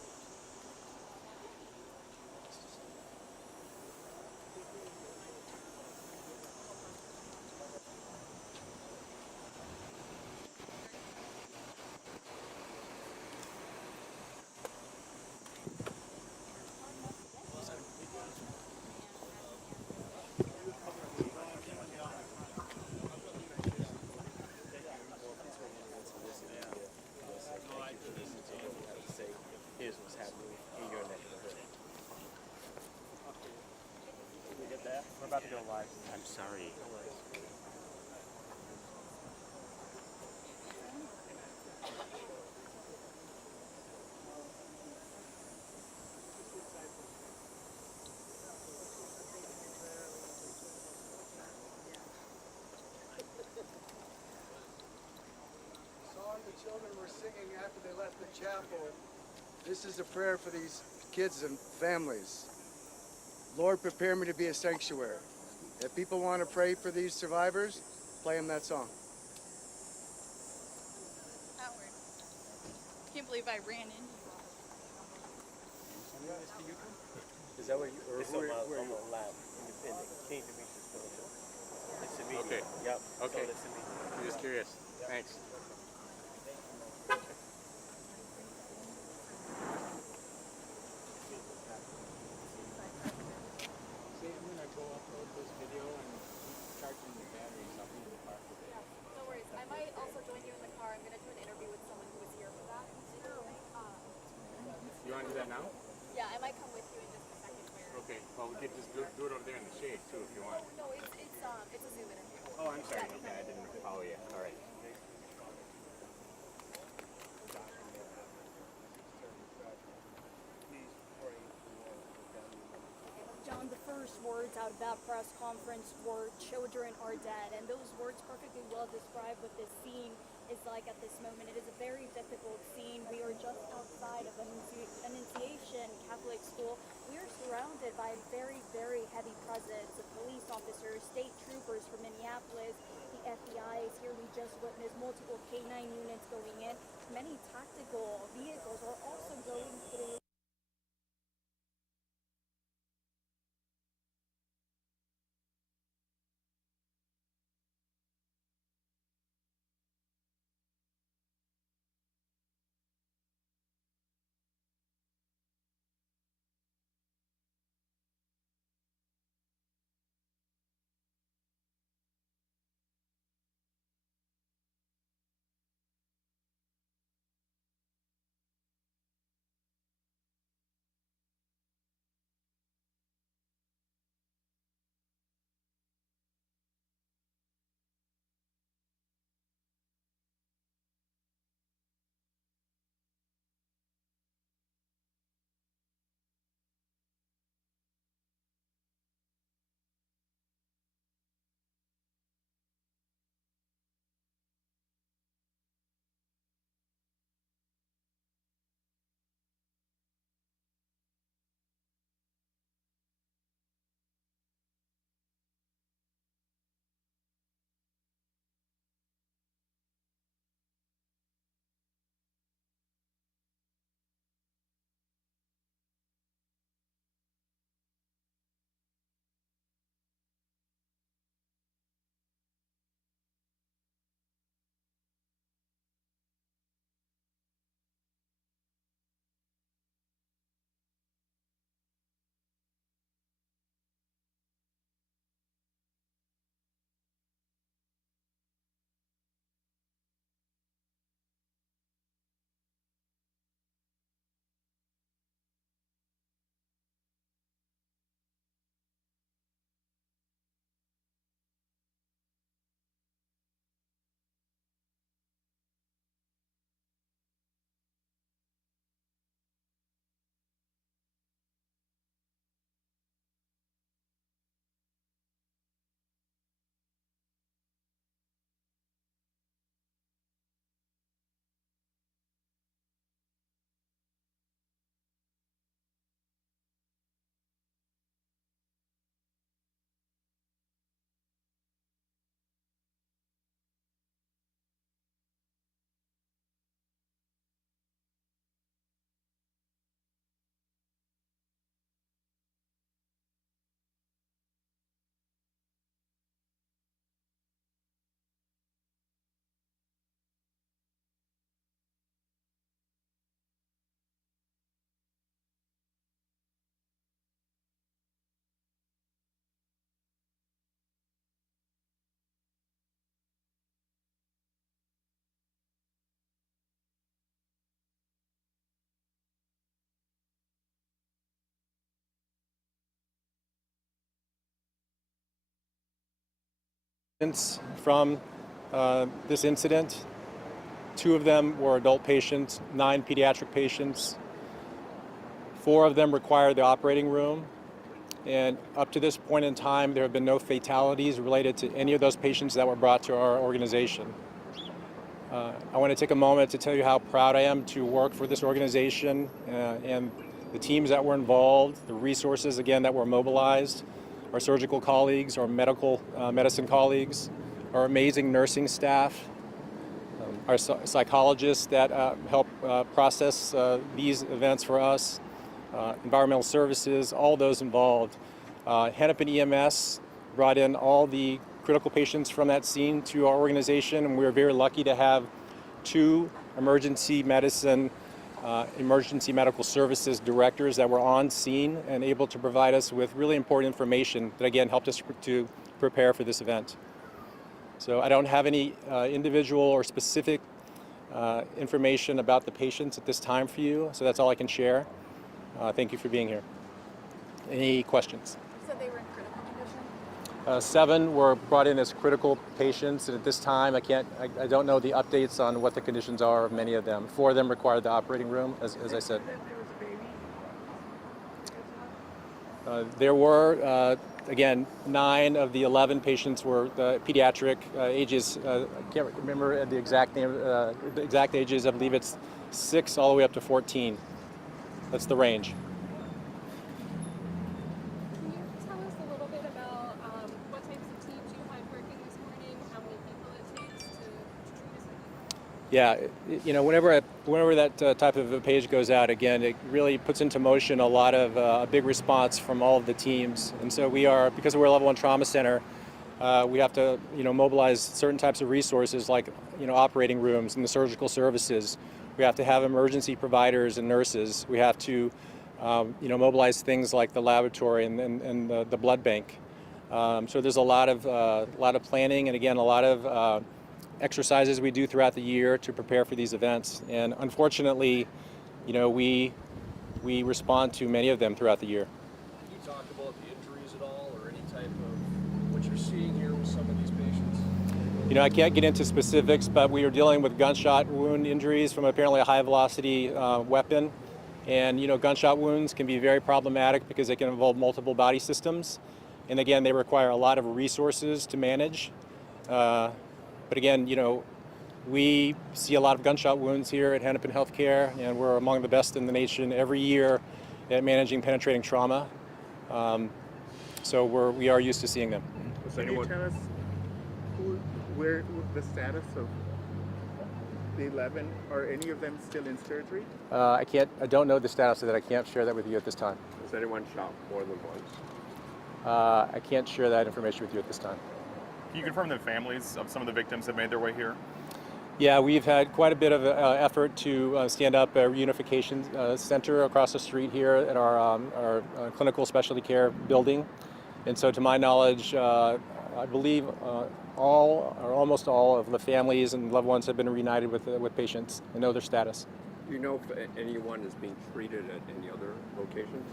Here's what's happening in your neck of the hood. We get that? We're about to go live. I'm sorry. Song the children were singing after they left the chapel. This is a prayer for these kids and families. Lord, prepare me to be a sanctuary. If people want to pray for these survivors, play them that song. Howard. Can't believe I ran into you. Is that what you, or It's who on are my you? Lab, independent. King Demetrius Fellowship. It's immediate. Okay. Yep. Okay. So it's immediate. I'm just curious. Thanks. See, I'm gonna go upload this video and keep charging the batteries up in the park. No worries. I might also join you in the car. I'm going to do an interview with someone who was here for that. You want to do that now? Yeah, I might come with you in just a second. Okay. Well, we could just do it over there in the shade too if you want. No, it's a Zoom interview. Oh, I'm sorry. Yeah, Okay, I didn't follow you. All right. first words out of that press conference were, "Children are dead," and those words perfectly well describe what this scene is like at this moment. It is a very difficult scene. We are just outside of Annunciation Catholic School. We are surrounded by a very, very heavy presence of police officers, state troopers from Minneapolis. The FBI is here. We just witnessed multiple K-9 units going in. Many tactical vehicles are also going through. From this incident. 2 of them were adult patients, 9 pediatric patients. 4 of them required the operating room. And up to this point in time, there have been no fatalities related to any of those patients that were brought to our organization. I want to take a moment to tell you how proud I am to work for this organization and the teams that were involved, the resources, again, that were mobilized, our surgical colleagues, our medicine colleagues, our amazing nursing staff, our psychologists that help process these events for us, environmental services, all those involved. Hennepin EMS brought in all the critical patients from that scene to our organization, and we were very lucky to have 2 emergency medicine, emergency medical services directors that were on scene and able to provide us with really important information that, again, helped us to prepare for this event. So I don't have any individual or specific information about the patients at this time for you, so that's all I can share. Thank you for being here. Any questions? You said they were in critical condition? 7 were brought in as critical patients, and at this time I don't know the updates on what the conditions are of many of them. 4 of them required the operating room, as I said. There were, again, 9 of the 11 patients were pediatric ages. I can't remember the exact name, the exact ages. I believe it's 6 all the way up to 14. That's the range. Can you tell us a little bit about what types of teams you had working this morning, how many people it takes to treat a study? Yeah, you know, whenever that type of a page goes out, again, it really puts into motion a lot of a big response from all of the teams. And so we are, because we're a level 1 trauma center, we have to, you know, mobilize certain types of resources like, you know, operating rooms and the surgical services. We have to have emergency providers and nurses. We have to, you know, mobilize things like the laboratory and the blood bank. So there's a lot of planning, and again, a lot of exercises we do throughout the year to prepare for these events. And unfortunately, you know, we respond to many of them throughout the year. Can you talk about the injuries at all, or any type of what you're seeing here with some of these patients? You know, I can't get into specifics, but we are dealing with gunshot wound injuries from apparently a high-velocity weapon. And, you know, gunshot wounds can be very problematic because they can involve multiple body systems. And again, they require a lot of resources to manage. But again, you know, we see a lot of gunshot wounds here at Hennepin Healthcare, and we're among the best in the nation every year at managing penetrating trauma. So we are used to seeing them. Can you tell us where the status of the 11? Are any of them still in surgery? I don't know the status of that. I can't share that with you at this time. Was anyone shot more than once? I can't share that information with you at this time. Can you confirm that families of some of the victims have made their way here? Yeah, we've had quite a bit of effort to stand up a reunification center across the street here at our clinical specialty care building. And so to my knowledge, I believe all or almost all of the families and loved ones have been reunited with patients and know their status. Do you know if anyone is being treated at any other locations?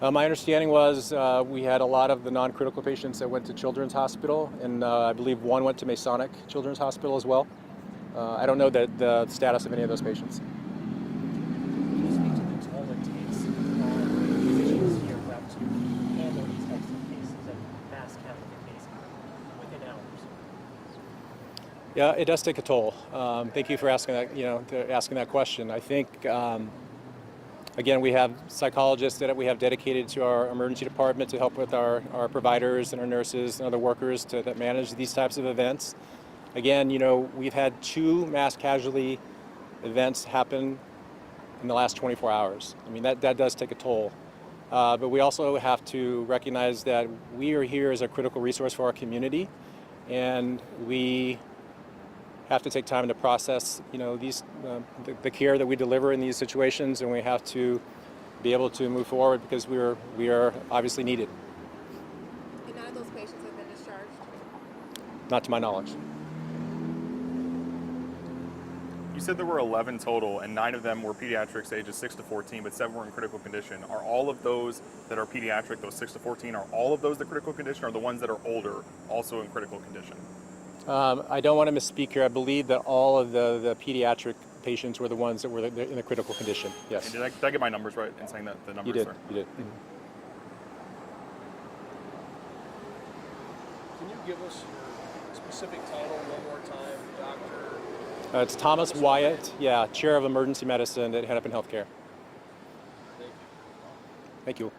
My understanding was we had a lot of the non-critical patients that went to Children's Hospital, and I believe one went to Masonic Children's Hospital as well. I don't know the status of any of those patients. Can you speak to the toll it takes on physicians here who have to handle these types of cases and mass count the cases within hours? Yeah, it does take a toll. Thank you for asking that question. I think, again, we have psychologists that we have dedicated to our emergency department to help with our providers and our nurses and other workers that manage these types of events. Again, you know, we've had 2 mass casualty events happen in the last 24 hours. I mean, that does take a toll. But we also have to recognize that we are here as a critical resource for our community, and we have to take time to process, you know, the care that we deliver in these situations, and we have to be able to move forward because we are obviously needed. And none of those patients have been discharged? Not to my knowledge. You said there were 11 total, and 9 of them were pediatrics ages 6 to 14, but 7 were in critical condition. Are all of those that are pediatric, those 6 to 14, are all of those the critical condition, or are the ones that are older also in critical condition? I don't want to misspeak here. I believe that all of the pediatric patients were the ones that were in the critical condition. Yes. And did I get my numbers right in saying that the numbers? You did. Are? You did. Can you give us your specific title one more time, Doctor? It's Thomas Wyatt, Chair of Emergency Medicine at Hennepin Healthcare. Thank you. Thank you.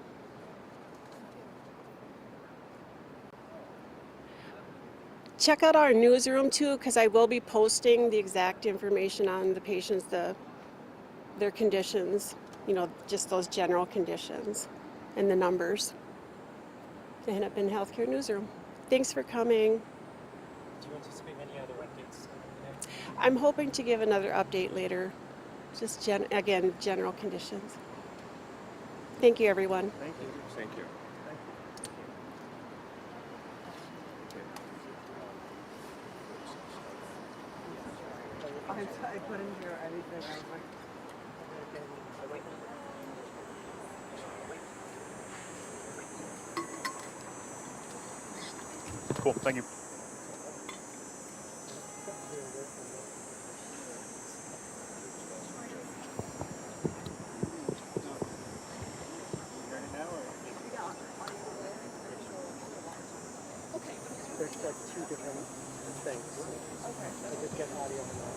Check out our newsroom too, because I will be posting the exact information on the patients, their conditions, you know, just those general conditions and the numbers. The Hennepin Healthcare Newsroom. Thanks for coming. Do you anticipate any other updates? I'm hoping to give another update later. Just again, general conditions. Thank you, everyone. Thank you. Thank you. I couldn't hear anything. I was like, Cool, thank you. two different things. Okay. I just get audio on that.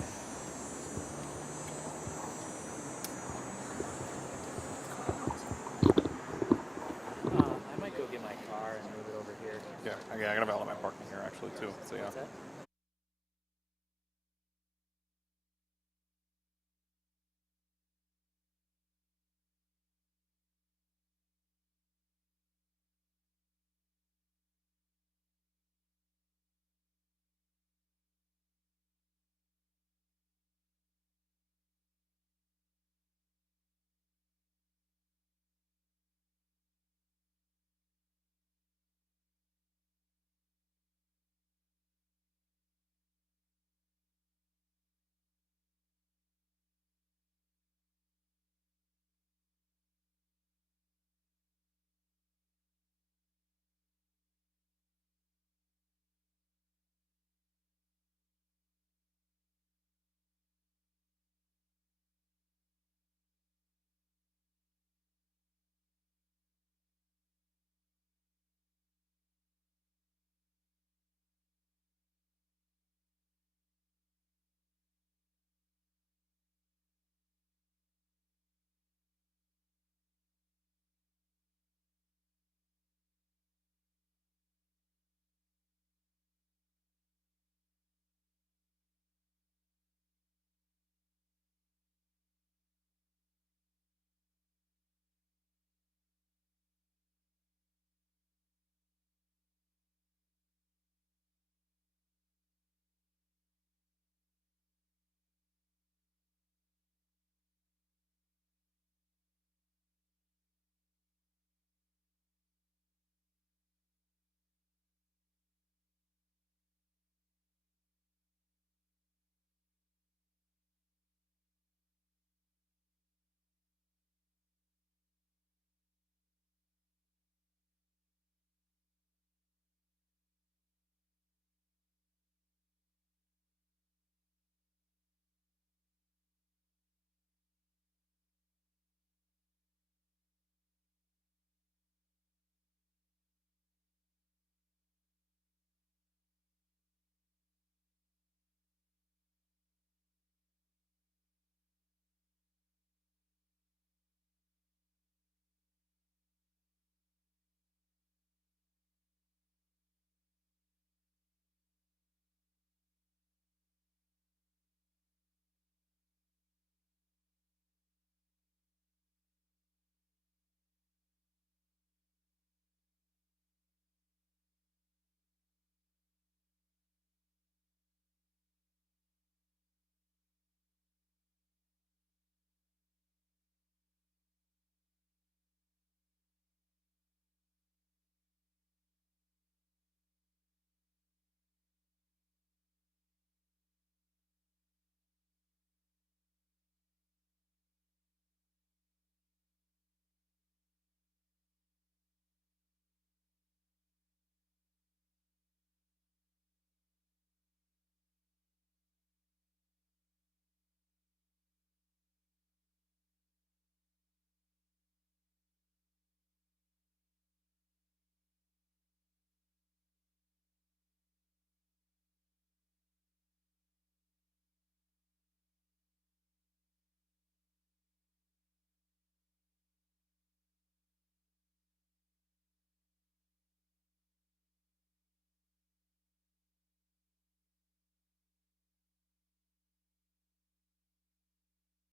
I might go get my car and move it over here. Yeah, I gotta validate my parking here actually too. So yeah. What's that?